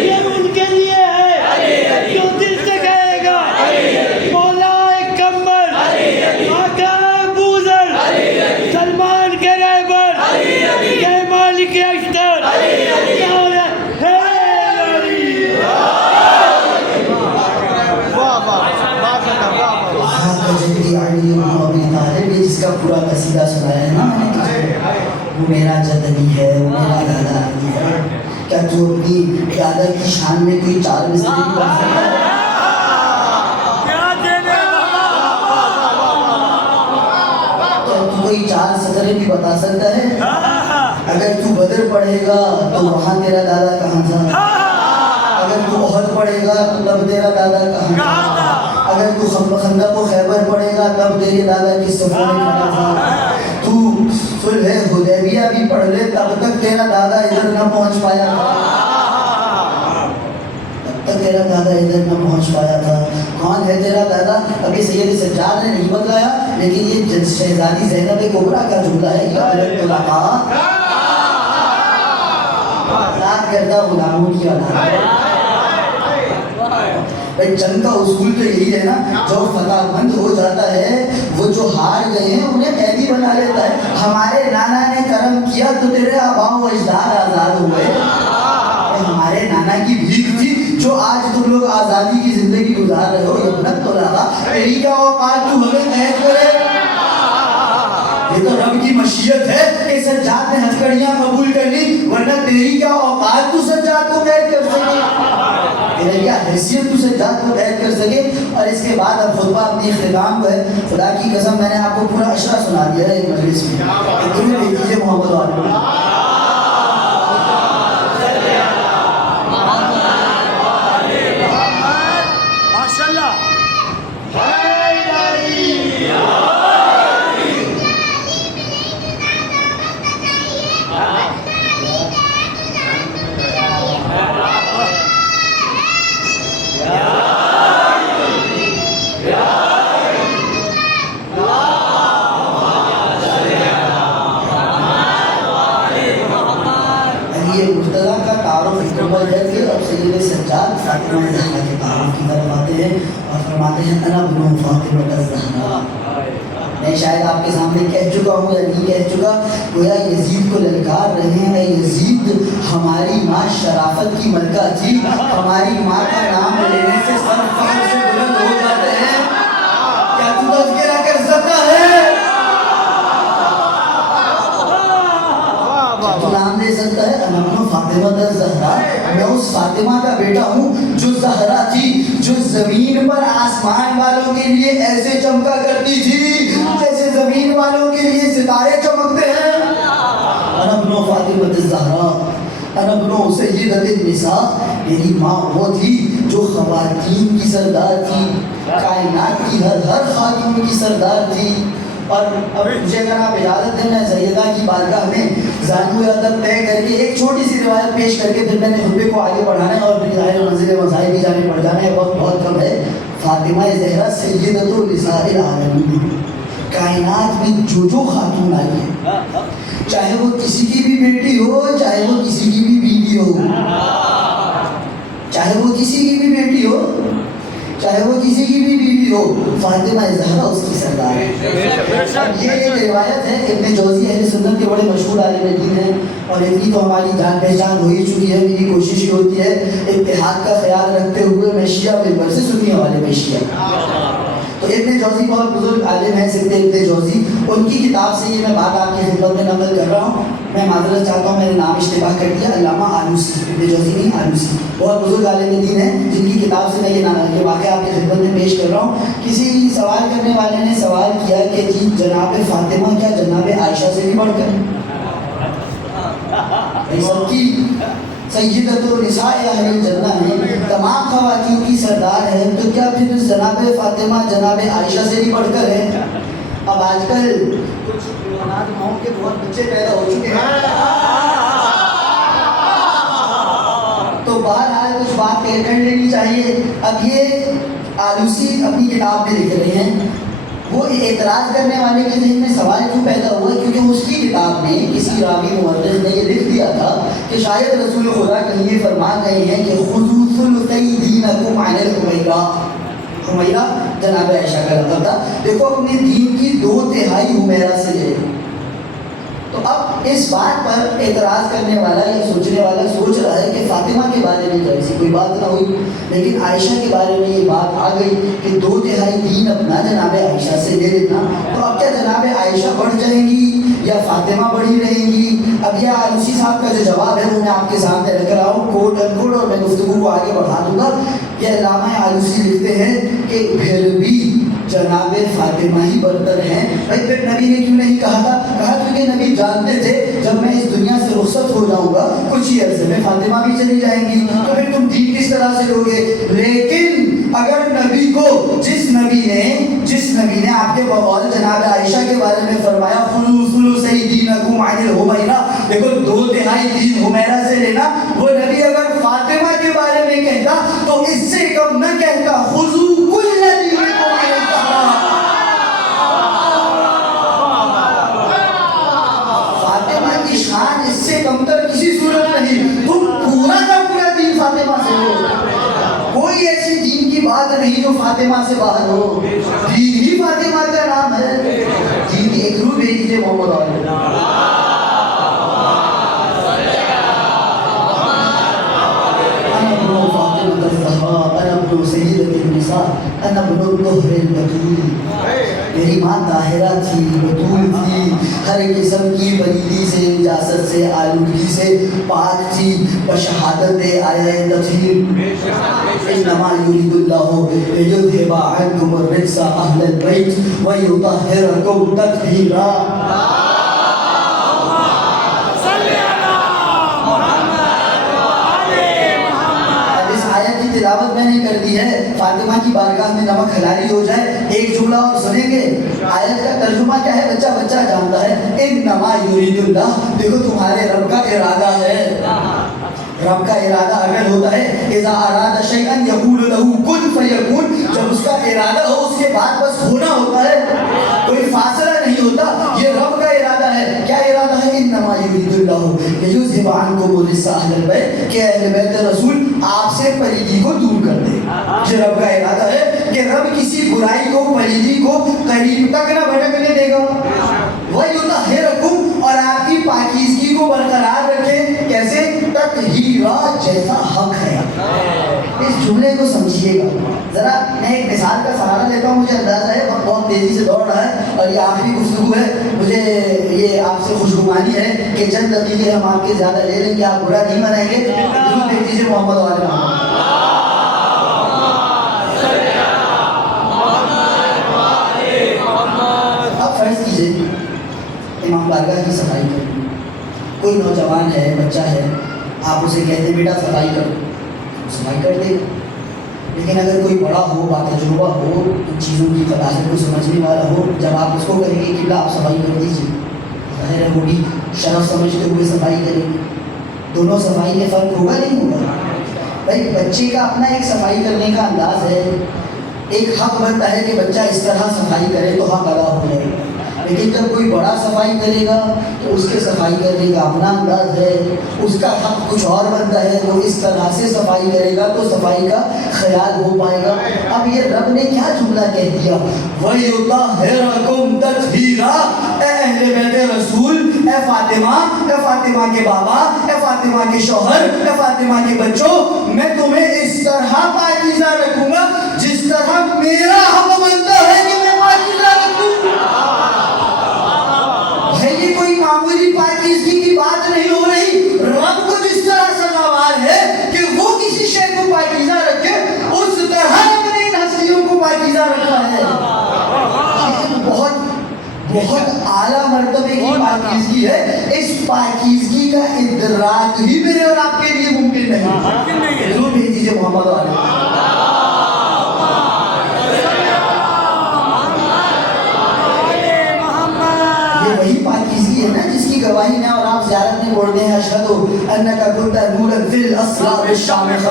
یہ ان کے لیے ہے جو دل سے کہے گا علی ابن ابی طالب، یہ جس کا پورا قصیدہ سنایا ہے نا میں نے تجھے، وہ میرا جد علی ہے، وہ میرا دادا علی ہے. کیا تو اپنی دادا کی شان میں کوئی 4 مصرعے بھی پڑھ سکتا ہے؟ کیا تو کوئی 4 سطریں بھی بتا سکتا ہے؟ اگر تو بدر پڑھے گا تو وہاں تیرا دادا کہاں تھا؟ اگر تو احد پڑھے گا تو تب تیرا دادا کہاں تھا؟ اگر تو خندق و خیبر پڑھے گا تب تیرے دادا کی صفوں میں کھڑا تھا. تو صلح حدیبیہ بھی پڑھ لے تب تک تیرا دادا ادھر نہ پہنچ پایا تھا. تب تک تیرا دادا ادھر نہ پہنچ پایا تھا. کون ہے تیرا دادا؟ ابھی سید سجاد نے نہیں بتلایا، لیکن یہ شہزادی زینب کبریٰ کا جملہ ہے. یا طلقاء آزاد کردہ غلاموں کی اولاد. جنگ کا اصول تو یہی ہے نا، جو فتح مند ہو جاتا ہے وہ جو ہار گئے ہیں انہیں قیدی بنا لیتا ہے. ہمارے نانا نے کرم کیا تو تیرے آباء و اجداد آزاد ہوئے. ہمارے نانا کی بھیک تھی جو آج تم لوگ آزادی کی زندگی گزار رہے ہو. ابنت طلقاء، تیری کیا اوقات تو ہمیں قید کرے؟ یہ تو رب کی مشیت ہے کہ سجاد نے ہتھکڑیاں قبول کر لی، ورنہ تیری کیا اوقات تو سجاد کو قید کر سکے؟ تیرے کیا حیثیت تو سجاد کو قید کر سکے؟ اور اس کے بعد اب خطبہ اپنی اختتام کو ہے. خدا کی قسم میں نے آپ کو پورا اشرا سنا دیا ہے مجلس میں. تمہیں بھیج دیجیے محمد والے فاطمہ زہرا کے تعارف کی طرف آتے ہیں اور فرماتے ہیں انا ابن فاطمہ الزہرا. میں شاید آپ کے سامنے کہہ چکا ہوں یا نہیں کہہ چکا. گویا یزید کو للکار رہے ہیں، یزید ہماری ماں شرافت کی ملکہ تھی، ہماری ماں کا نام لینے سے سر فخر سے بلند ہو جاتے ہیں. کیا تو تذکرہ کر سکتا ہے؟ تو نام دے سکتا ہے انا ابن فاطمہ الزہرا. میں اس فاطمہ کا بیٹا ہوں جو زہرا تھی، جو زمین پر آسمان والوں کے لیے ایسے چمکا کرتی تھی جیسے زمین والوں کے لیے ستارے چمکتے ہیں. انا ابن فاطمہ الزہرا، انا ابن سیدۃ النساء. میری ماں وہ تھی جو خواتین کی سردار تھی، کائنات کی ہر خاتون کی سردار تھی. اور اب مجھے اگر آپ اجازت دیں میں سیدہ کی بارگاہ میں زانو ادب طے کر کے ایک چھوٹی سی روایت پیش کر کے پھر میں نے خطبے کو آگے بڑھانا ہے اور پھر ظاہر منزل مسائل بھی جانے پڑ جانا ہے، وقت بہت کم ہے. فاطمہ زہرا سیدۃ النساء العالمین. کائنات میں جو خاتون آئی ہے، چاہے وہ کسی کی بھی بیٹی ہو، چاہے وہ کسی کی بھی بیوی ہو، چاہے وہ کسی کی بھی بیٹی ہو، چاہے وہ کسی کی بھی بیوی ہو، فاطمہ زہرا اس کی سردار ہے. اب یہ ایک روایت ہے. ابن جوزی اہل سنت کے بڑے مشہور عالم دین ہیں اور اتنی تو ہماری جان پہچان ہو ہی چکی ہے. میری کوشش یہ ہوتی ہے اتحاد کا خیال رکھتے ہوئے میں شیعہ ممبر سے سنی والے میں شیعہ. تو ابن جوزی بہت بزرگ عالم ہیں، سکتے ابن جوزی. ان کی کتاب سے یہ میں بات آپ کی خدمت میں نقل کر رہا ہوں. میں معذرت چاہتا ہوں، میں نے نام اشتباہ کر دیا. علامہ آلوسی، ابن جوزی نہیں آلوسی، بہت بزرگ عالم دین ہیں جن کی کتاب سے میں یہ واقعہ آپ کی خدمت میں پیش کر رہا ہوں. کسی سوال کرنے والے نے سوال کیا کہ جی جناب فاطمہ کیا جناب عائشہ سے بھی بڑھ کر سب کی سیدۃ النساء اہل الجنہ ہے، تمام خواتین کی سردار ہے، تو کیا پھر جناب فاطمہ جناب عائشہ سے بھی بڑھ کر ہے؟ اب آج کل کچھ اولاد ماؤں کے بہت بچے پیدا ہو چکے ہیں، تو بہرحال کچھ بات کر لینی چاہیے. اب یہ آلوسی اپنی کتاب میں لکھ رہے ہیں. وہ اعتراض کرنے والے کے ذہن میں سوال کیوں پیدا ہوا؟ کیونکہ اس کی کتاب میں کسی راوی مورخ نے یہ لکھ دیا تھا کہ شاید رسول خدا کہیں یہ فرما گئے ہیں کہ خذوا ثلثی دینکم عن الحمیرہ. حمیرہ جناب عائشہ کا لقب تھا. دیکھو اپنے دین کی 2/3 حمیرہ سے لے. تو اب اس بات پر اعتراض کرنے والا یا سوچنے والا سوچ رہا ہے کہ فاطمہ کے بارے میں تو ایسی کوئی بات نہ ہوئی، لیکن عائشہ کے بارے میں یہ بات آ گئی کہ 2/3 دین اپنا جناب عائشہ سے لے لینا، تو اب کیا جناب عائشہ بڑھ جائیں گی یا فاطمہ بڑھی رہیں گی؟ اب یہ آلوسی صاحب کا جو جواب ہے وہ میں آپ کے سامنے رکھ رہا ہوں کوٹ ان کوٹ، اور میں گفتگو کو آگے بڑھا دوں گا۔ یہ علامہ آلوسی لکھتے ہیں کہ پھر بھی جناب فاطمہ ہی برتر ہیں۔ بھائی پھر نبی نے کیوں نہیں کہا تھا؟ کہا کیونکہ نبی جانتے تھے جب میں اس دنیا سے رخصت ہو جاؤں گا کچھ ہی عرصے میں فاطمہ بھی چلی جائیں گی، تو پھر تم دین کس طرح سے لوگے؟ لیکن اگر نبی کو جس نبی نے آپ کے بقول جناب عائشہ کے بارے میں فرمایا خلو ثلثی دینکم عن الحمیرہ، دیکھو 2/3 دین حمیرہ سے لینا، وہ نبی اگر فاطمہ کے بارے میں کہتا تو اس سے کم نہ کہتا خذوا کل دینکم عن الطہارہ۔ فاطمہ کی شان اس سے کمتر کسی صورت نہیں، تم پورا کا پورا دین فاطمہ سے لو، کوئی ایسی دین کی بات نہیں جو فاطمہ سے باہر ہو، دین ہی فاطمہ کا نام ہے۔ دین کی ایک روح بھیج دیجیے محمد علیہ، انا ابن فاطمہ الزہراء انا ابن سیدۃ النساء انا ابن الطہر البتول، میری ماں طاہرہ تھی، بتول تھی، ہر قسم کی پلیدی سے، نجاست سے، آلودگی سے پاک تھی، بشہادت آیہ تطہیر انما یرید اللہ لیذھب عنکم الرجس اہل البیت ویطہرکم تطہیرا۔ تلاوت میں نے کر دی ہے، فاطمہ کی بارگاہ میں نمک حلالی ہو جائے، ایک جملہ اور سنیں گے۔ آیت کا ترجمہ کیا ہے بچہ بچہ جانتا ہے، انما یرید اللہ، دیکھو تمہارے رب کا ارادہ ہے، رب کا ارادہ اگر ہوتا ہے اذا اراد شیئا یقول له کن فیکون، جب اس کا ارادہ ہو اس کے بعد بس ہونا ہوتا ہے، کوئی فاصلہ نہیں ہوتا، یہ رب کا ارادہ ہے۔ کیا ارادہ ہے؟ انما یرید اللہ لیذھب عنکم الرجس اہل البیت، کہ اہل بیت رسول آپ سے پلیدی کو دور کر دے، یہ رب کا ارادہ ہے کہ رب کسی برائی کو پلیدی کو قریب تک نہ بھٹکنے دے گا، وَيُطَهِّرَكُمْ، اور آپ کی پاکیزگی کو برقرار رکھے، کیسے؟ تطہیرا، جیسا حق ہے۔ اس جملے کو سمجھیے گا ذرا، میں ایک مثال کا سہارا لیتا ہوں، مجھے اندازہ ہے وقت بہت تیزی سے دوڑ رہا ہے اور یہ آخری گفتگو ہے، مجھے یہ آپ سے خوشگمانی ہے کہ چند دقیقے ہم آپ کے زیادہ لے لیں گے، آپ برا نہیں منائیں گے، ضرور دیکھ لیجیے محمد والے محمد۔ اب فرض کیجیے امام بارگاہ کی صفائی کریں، کوئی نوجوان ہے، بچہ ہے، آپ اسے کہتے ہیں بیٹا صفائی کرو، صفائی کر دے گا، لیکن اگر کوئی بڑا ہو، با تجربہ ہو، ان چیزوں کی قداست کو سمجھنے والا ہو، جب آپ اس کو کہیں گے کہ آپ صفائی کر دیجیے، ظاہر ہے وہ بھی شرف سمجھتے ہوئے صفائی کریں گے، دونوں صفائی میں فرق ہوگا نہیں ہوگا؟ بھائی بچے کا اپنا ایک صفائی کرنے کا انداز ہے، ایک حق بنتا ہے کہ بچہ اس طرح صفائی کرے تو حق ادا ہو جائے گا، لیکن جب کوئی بڑا صفائی کرے گا تو اس کے صفائی کرنے کا اپنا انداز ہے، اس کا حق کچھ اور بنتا ہے، وہ اس طرح سے صفائی کرے گا تو صفائی کا خیال ہو پائے گا۔ اب یہ رب نے کیا جملہ کہہ دیا، وَيُطَهِّرَكُمْ تَطْهِيرًا، اے اہل بیت رسول، اے فاطمہ کے بابا، اے فاطمہ کے شوہر، اے فاطمہ کے بچوں، میں تمہیں اس طرح پاکیزہ رکھوں گا جس طرح میرا حق بنتا ہے کہ میں پاکیزہ رکھوں۔ یہ کوئی معمولی پاکیزگی کی بات نہیں ہو رہی، رب کو جس طرح سزاوار ہے کہ وہ کسی شے کو پاکیزہ رکھے، اس طرح اپنے ان ہستیوں کو پاکیزہ رکھا ہے۔ یہ بہت اعلیٰ مرتبے کی پاکیزگی ہے، اس پاکیزگی کا ادراک ہی میرے اور آپ کے لیے ممکن نہیں۔ ضرور بھیج دیجیے محمد علیہ۔ وہی پاکیزگی ہے نا جس کی گواہی میں اور آپ زیارت میں پڑھتے ہیں اشہدو انکا کنت نورا فی الاسلاب الشامخت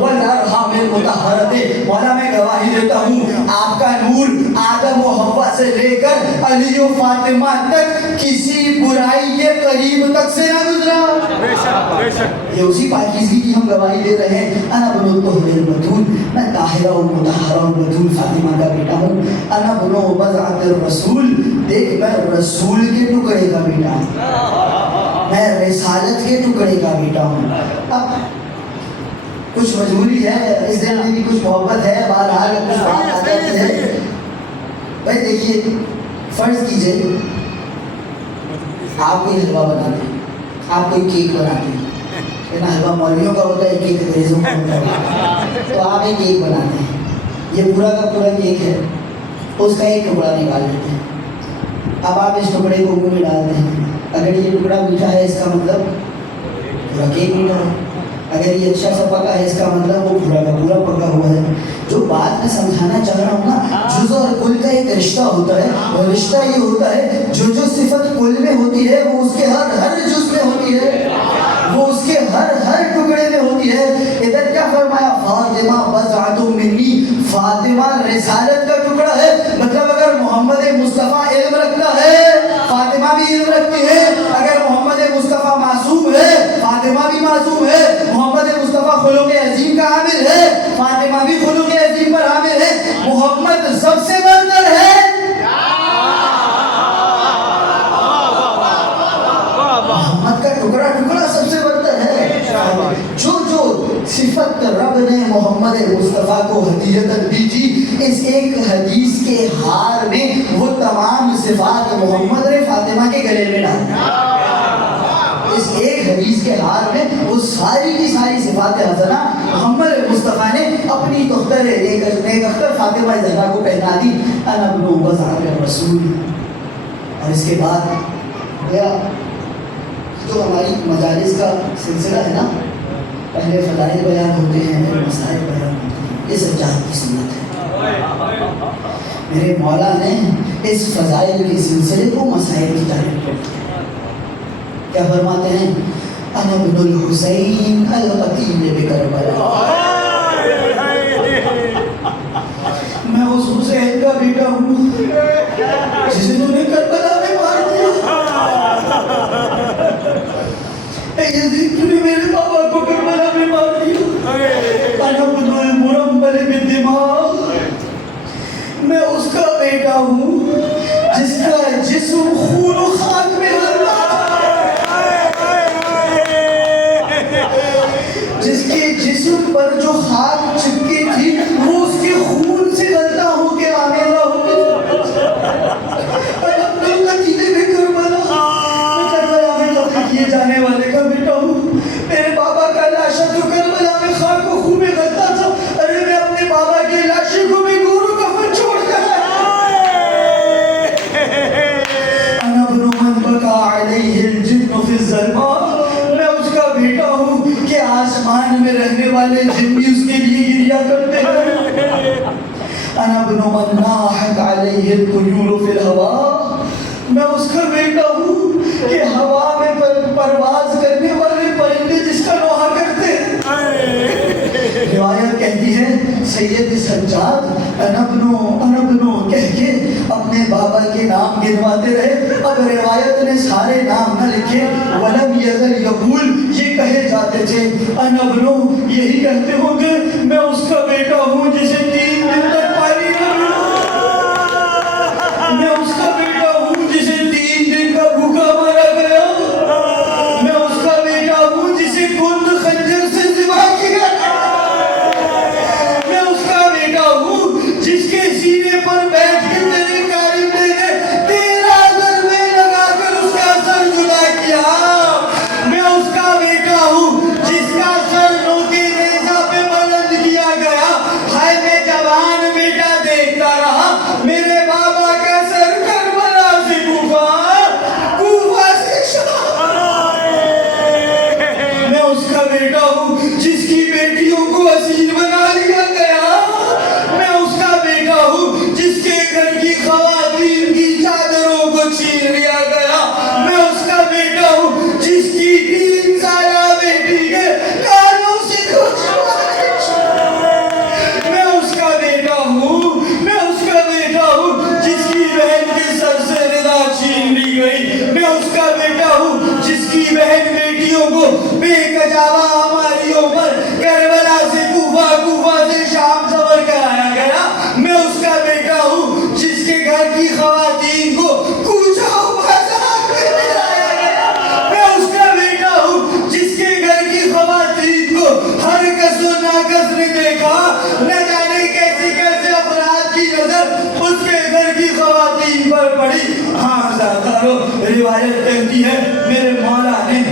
والارحام المطہرت، مولا میں گواہی دیتا ہوں آپ کا نور آدم و حوا سے لے کر علی و فاطمہ تک کسی برائی کے قریب تک سے نہ گزرا۔ یہ اسی پاکیزگی کی ہم گواہی دے رہے ہیں۔ انا بنو الطہر البتول، میں طاہرہ و مطہرہ و بتول فاطمہ کا بیٹا ہوں۔ انا بنو بضعۃ الرسول، دیکھ میں رسول کے ٹکڑے کا بیٹا ہوں، میں رسالت کے ٹکڑے کا بیٹا ہوں۔ اب کچھ مجبوری ہے، اس دل میں بھی کچھ محبت ہے، بہرحال کچھ بات آ جاتی ہے۔ بھائی دیکھیے، فرض کیجئے آپ کوئی حلوہ بناتے ہیں، آپ کوئی کیک بناتے ہیں، حلوہ مولویوں کا ہوتا ہے، کیک انگریزوں کا ہوتا ہے، تو آپ ایک کیک بناتے ہیں، یہ پورا کا پورا کیک ہے، اس کا ایک ٹکڑا نکال لیتے ہیں۔ اب آپ اس ٹکڑے کو منہ میں ڈالتے ہیں، اگر یہ ٹکڑا میٹھا ہے اس کا مطلب پورا کیک میٹھا ہے، اگر یہ اچھا سا پکا ہے اس کا مطلب وہ پورا کا پورا پکا ہوا ہے۔ جو بات میں سمجھانا چاہ رہا ہوں نا، جز اور کل کا ایک رشتہ ہوتا ہے، اور رشتہ یہ ہوتا ہے جو صفت کل میں ہوتی ہے وہ اس کے ہر جز میں ہوتی ہے، وہ اس کے ہر ٹکڑے میں ہوتی ہے۔ ادھر کیا فرمایا؟ فاطمہ بضعۃ منی، فاطمہ رسالت کا ٹکڑا ہے، مطلب اگر محمد مصطفیٰ علم رکھتا ہے فاطمہ بھی علم رکھتی ہے، اگر محمد مصطفیٰ معصوم ہے فاطمہ بھی معصوم ہے، محمد مصطفیٰ خلق عظیم کا حامل ہے فاطمہ بھی خلق عظیم پر حامل ہے۔ محمد سب سے برتر ہے، محمد کا ٹکڑا سب سے برتر ہے۔ جو صفت رب نے محمد مصطفیٰ کو ہدیتاً دی تھی، اس ایک حدیث کے ہار میں وہ تمام صفات محمد نے فاطمہ کے گلے میں ڈال دی۔ اس ایک حدیث کے ہار میں وہ ساری کی ساری صفات حسنہ محمد مصطفیٰ نے اپنی دختر نیک اختر فاطمہ زہرا کو پہنا دی۔ انا ابن بضعۃ الرسول۔ اور اس کے بعد گیا جو ہماری مجالس کا سلسلہ ہے نا، پہلے فضائل بیان ہوتے ہیں پھر مسائل بیان ہوتے ہیں، یہ سجاد کی سنت ہے۔ میرے مولا نے اس فضائل کے سلسلے کو مسائل کی تعریف کرتی ہے۔ کیا فرماتے ہیں؟ انا ابن الحسین القتیل بکربلا، میں اس حسین کا بیٹا ہوں جسے تو نے کربلا میں مار دیا۔ اے یزید، تو نے میرے بابا کو کربلا میں مار دیا۔ انا ابن المرمل بالدماغ، میں اس کا بیٹا ہوں جس کا جسم خون و خاک میں غرق، جس کے جسم پر جو خاک چپکی تھی وہ اس کے خون سے غلطہ ہو کے آمیزہ ہو کے کیے جانے والے کا بیٹا ہوں۔ میرے بابا کا لاشا تو کربلا میں خاک و خون میں غلطہ تھا، ارے میں اپنے بابا کے لاشے کو میں گورو کفن چھوڑ کر انا ابن من بکا علیہ الجن فی الظلماء، میں اس کا بیٹا ہوں کہ آسمان میں رہنے والے جن بھی اس کے لیے گریا کرتے ہیں۔ انا ابن من ناحت علیہ الطیور فی الہوا، میں اس کا بیٹا ہوں کہ ہوا میں پرواز کرنے والے پرندے جس کا نوحہ کرتے ہیں۔ روایت کہتی ہے سید سجاد انبنو کہہ کے اپنے بابا کے نام گنواتے رہے۔ اب روایت نے سارے نام نہ لکھے، ولم یزل یقول، یہ کہے جاتے تھے انبنو، یہی کہتے ہوں گے میں اس کا بیٹا ہوں جسے 3 دن تک پانی نہ ملا، میں اس کا بیٹا ہوں جسے 3 دن کا بھوکا مارا گیا، میں اس کا بیٹا ہوں جسے کند خنجر سے ذبح کیا، میں اس کا بیٹا ہوں جس کے سینے پر بیٹھ کے تیرے کارندے نے 13 ضربے لگا کر اس کا سر جدا کیا، میں اس کا بیٹا ہوں جس کا سر نوکے نیزہ پہ بلند کیا گیا، ہائے میں جوان بیٹا دیکھتا رہا میرے بابا کا سر کر بیٹا ہوں جس کی بہن بیٹیوں کو بے کجاوا ہماریوں پر کربلا سے کوفہ، کوفہ سے شام سفر کرایا گیا. میں اس کا بیٹا ہوں جس کے گھر کی خواتین کو کوچہ بازار میں لایا گیا. میں اس کا بیٹا ہوں جس کے گھر کی خواتین کو ہر کس و ناکس نے دیکھا. نہ جانے کیسے کیسے افراد کی نظر اس کے گھر کی خواتین پر پڑی. ہاں زادارو، روایت کہتی ہے میرے مولا نے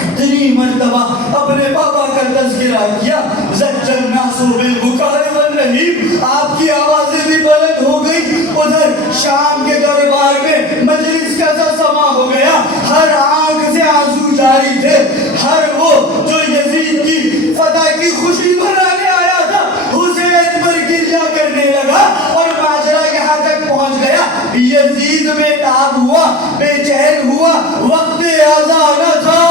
کتنی مرتبہ اپنے بابا کا تذکرہ کیا. زجر الناس بالبکاء والنہیب، آپ کی آوازیں بھی بلند ہو گئی. ادھر شام کے دربار میں مجلس کا سا سما ہو گیا. ہر آنکھ سے آنسو جاری تھے. ہر وہ جو یزید کی فتح کی خوشی منانے آیا تھا حسین پر گریہ کرنے لگا اور ماجرا یہاں تک پہنچ گیا. یزید بے تاب ہوا، بے چین ہوا. وقت اذان تھا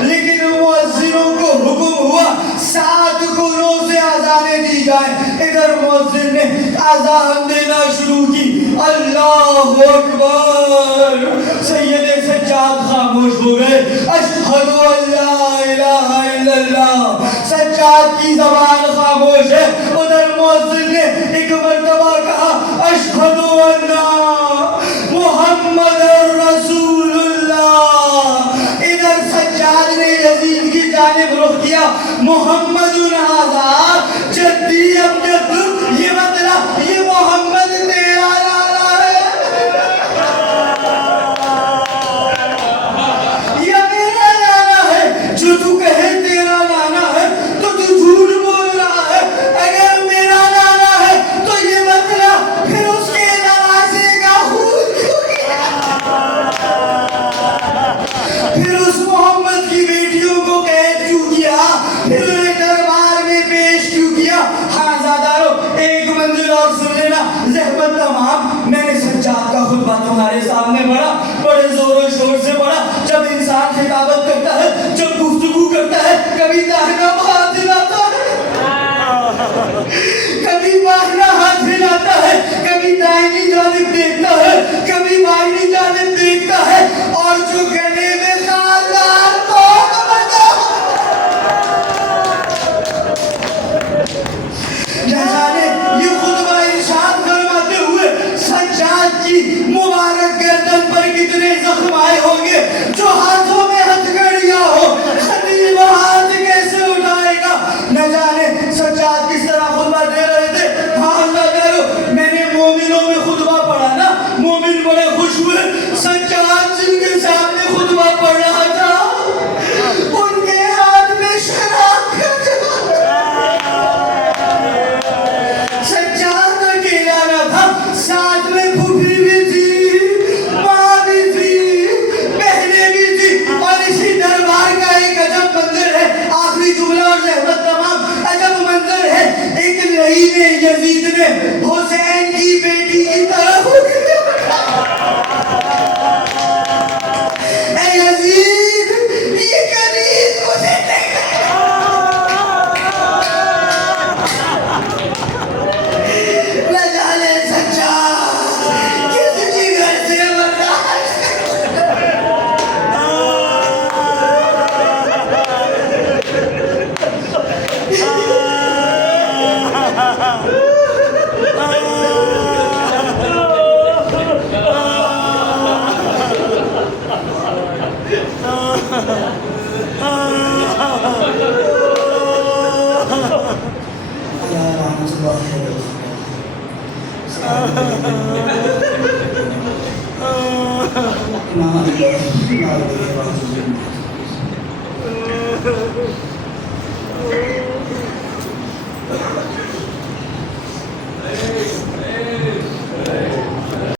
لیکن مؤذنوں کو حکم ہوا 7 کونوں سے اذانیں دی جائیں. ادھر مؤذن نے اذان دینا شروع کی. اللہ اکبر. سید سجاد خاموش ہو گئے. اشہد ان لا الہ الا اللہ. سجاد کی زبان خاموش ہے. ادھر مؤذن نے ایک مرتبہ کہا اشہد ان محمد رسول اللہ. ادھر سجاد نے یزید کی جانب رخ کیا. محمد ھذا جدی امجد. یہ مطلب یہ محمد تیرا لالا ہے، یہ میرا لالا ہے. جو تو کہے تیرا لالا ہے تو تو جھوٹ بول رہا ہے. اگر میرا لالا ہے تو یہ مطلب پھر اس کے نوازے کا خون کیوں کیا، پھر اس محمد کی بیٹیوں کو قید کیوں کیا، پھر انہیں دربار میں پیش کیوں کیا. ہاں زادارو، ایک منزل اور سن لینا. زحمت تمام. میں نے سجاد کا خطبہ تمہارے سامنے پڑھا، بڑے زور و شور سے پڑھا. جب انسان خطابت کرتا ہے، جب گفتگو کرتا ہے، کبھی داہنا ہاتھ ہلاتا ہے، کبھی بائیں ہاتھ ہلاتا ہے، کبھی دائنی جانب دیکھتا ہے، کبھی بائیں جانب دیکھتا ہے. اور جو گلے میں خاردار کوک بنا جانے یہ خطبہ ارشاد فرماتے ہوئے سجاد کی مبارک گردن پر کتنے زخم آئے ہوں گے. جو ہاتھوں میں ہتھکڑیاں ہو، خطیب ہاتھ کیسے اٹھائے گا. نہ جانے سجاد کس طرح خطبہ دے رہے تھے. ہاں اللہ کرو، میں نے مومنوں میں خطبہ پڑھا نا، مومن بڑے خوش ہوئے. سجاد جن کے سامنے خطبہ پڑھ رہا تھا ان کے ہاتھ میں شراب کا جام. سجاد اکیلا نہ تھا، ساتھ میں پھوپھی بھی تھی، ماں بھی تھی، بہنیں بھی تھی. اور اسی دربار کا ایک عجب منظر ہے. آخری جملہ اور زحمت تمام. عجب منظر ہے. ایک لعین یزید نے حسین کی بیٹی کی طرف اے یزید یہ کنیز مجھے نہ جانے سجاد کس جگر سے اللہ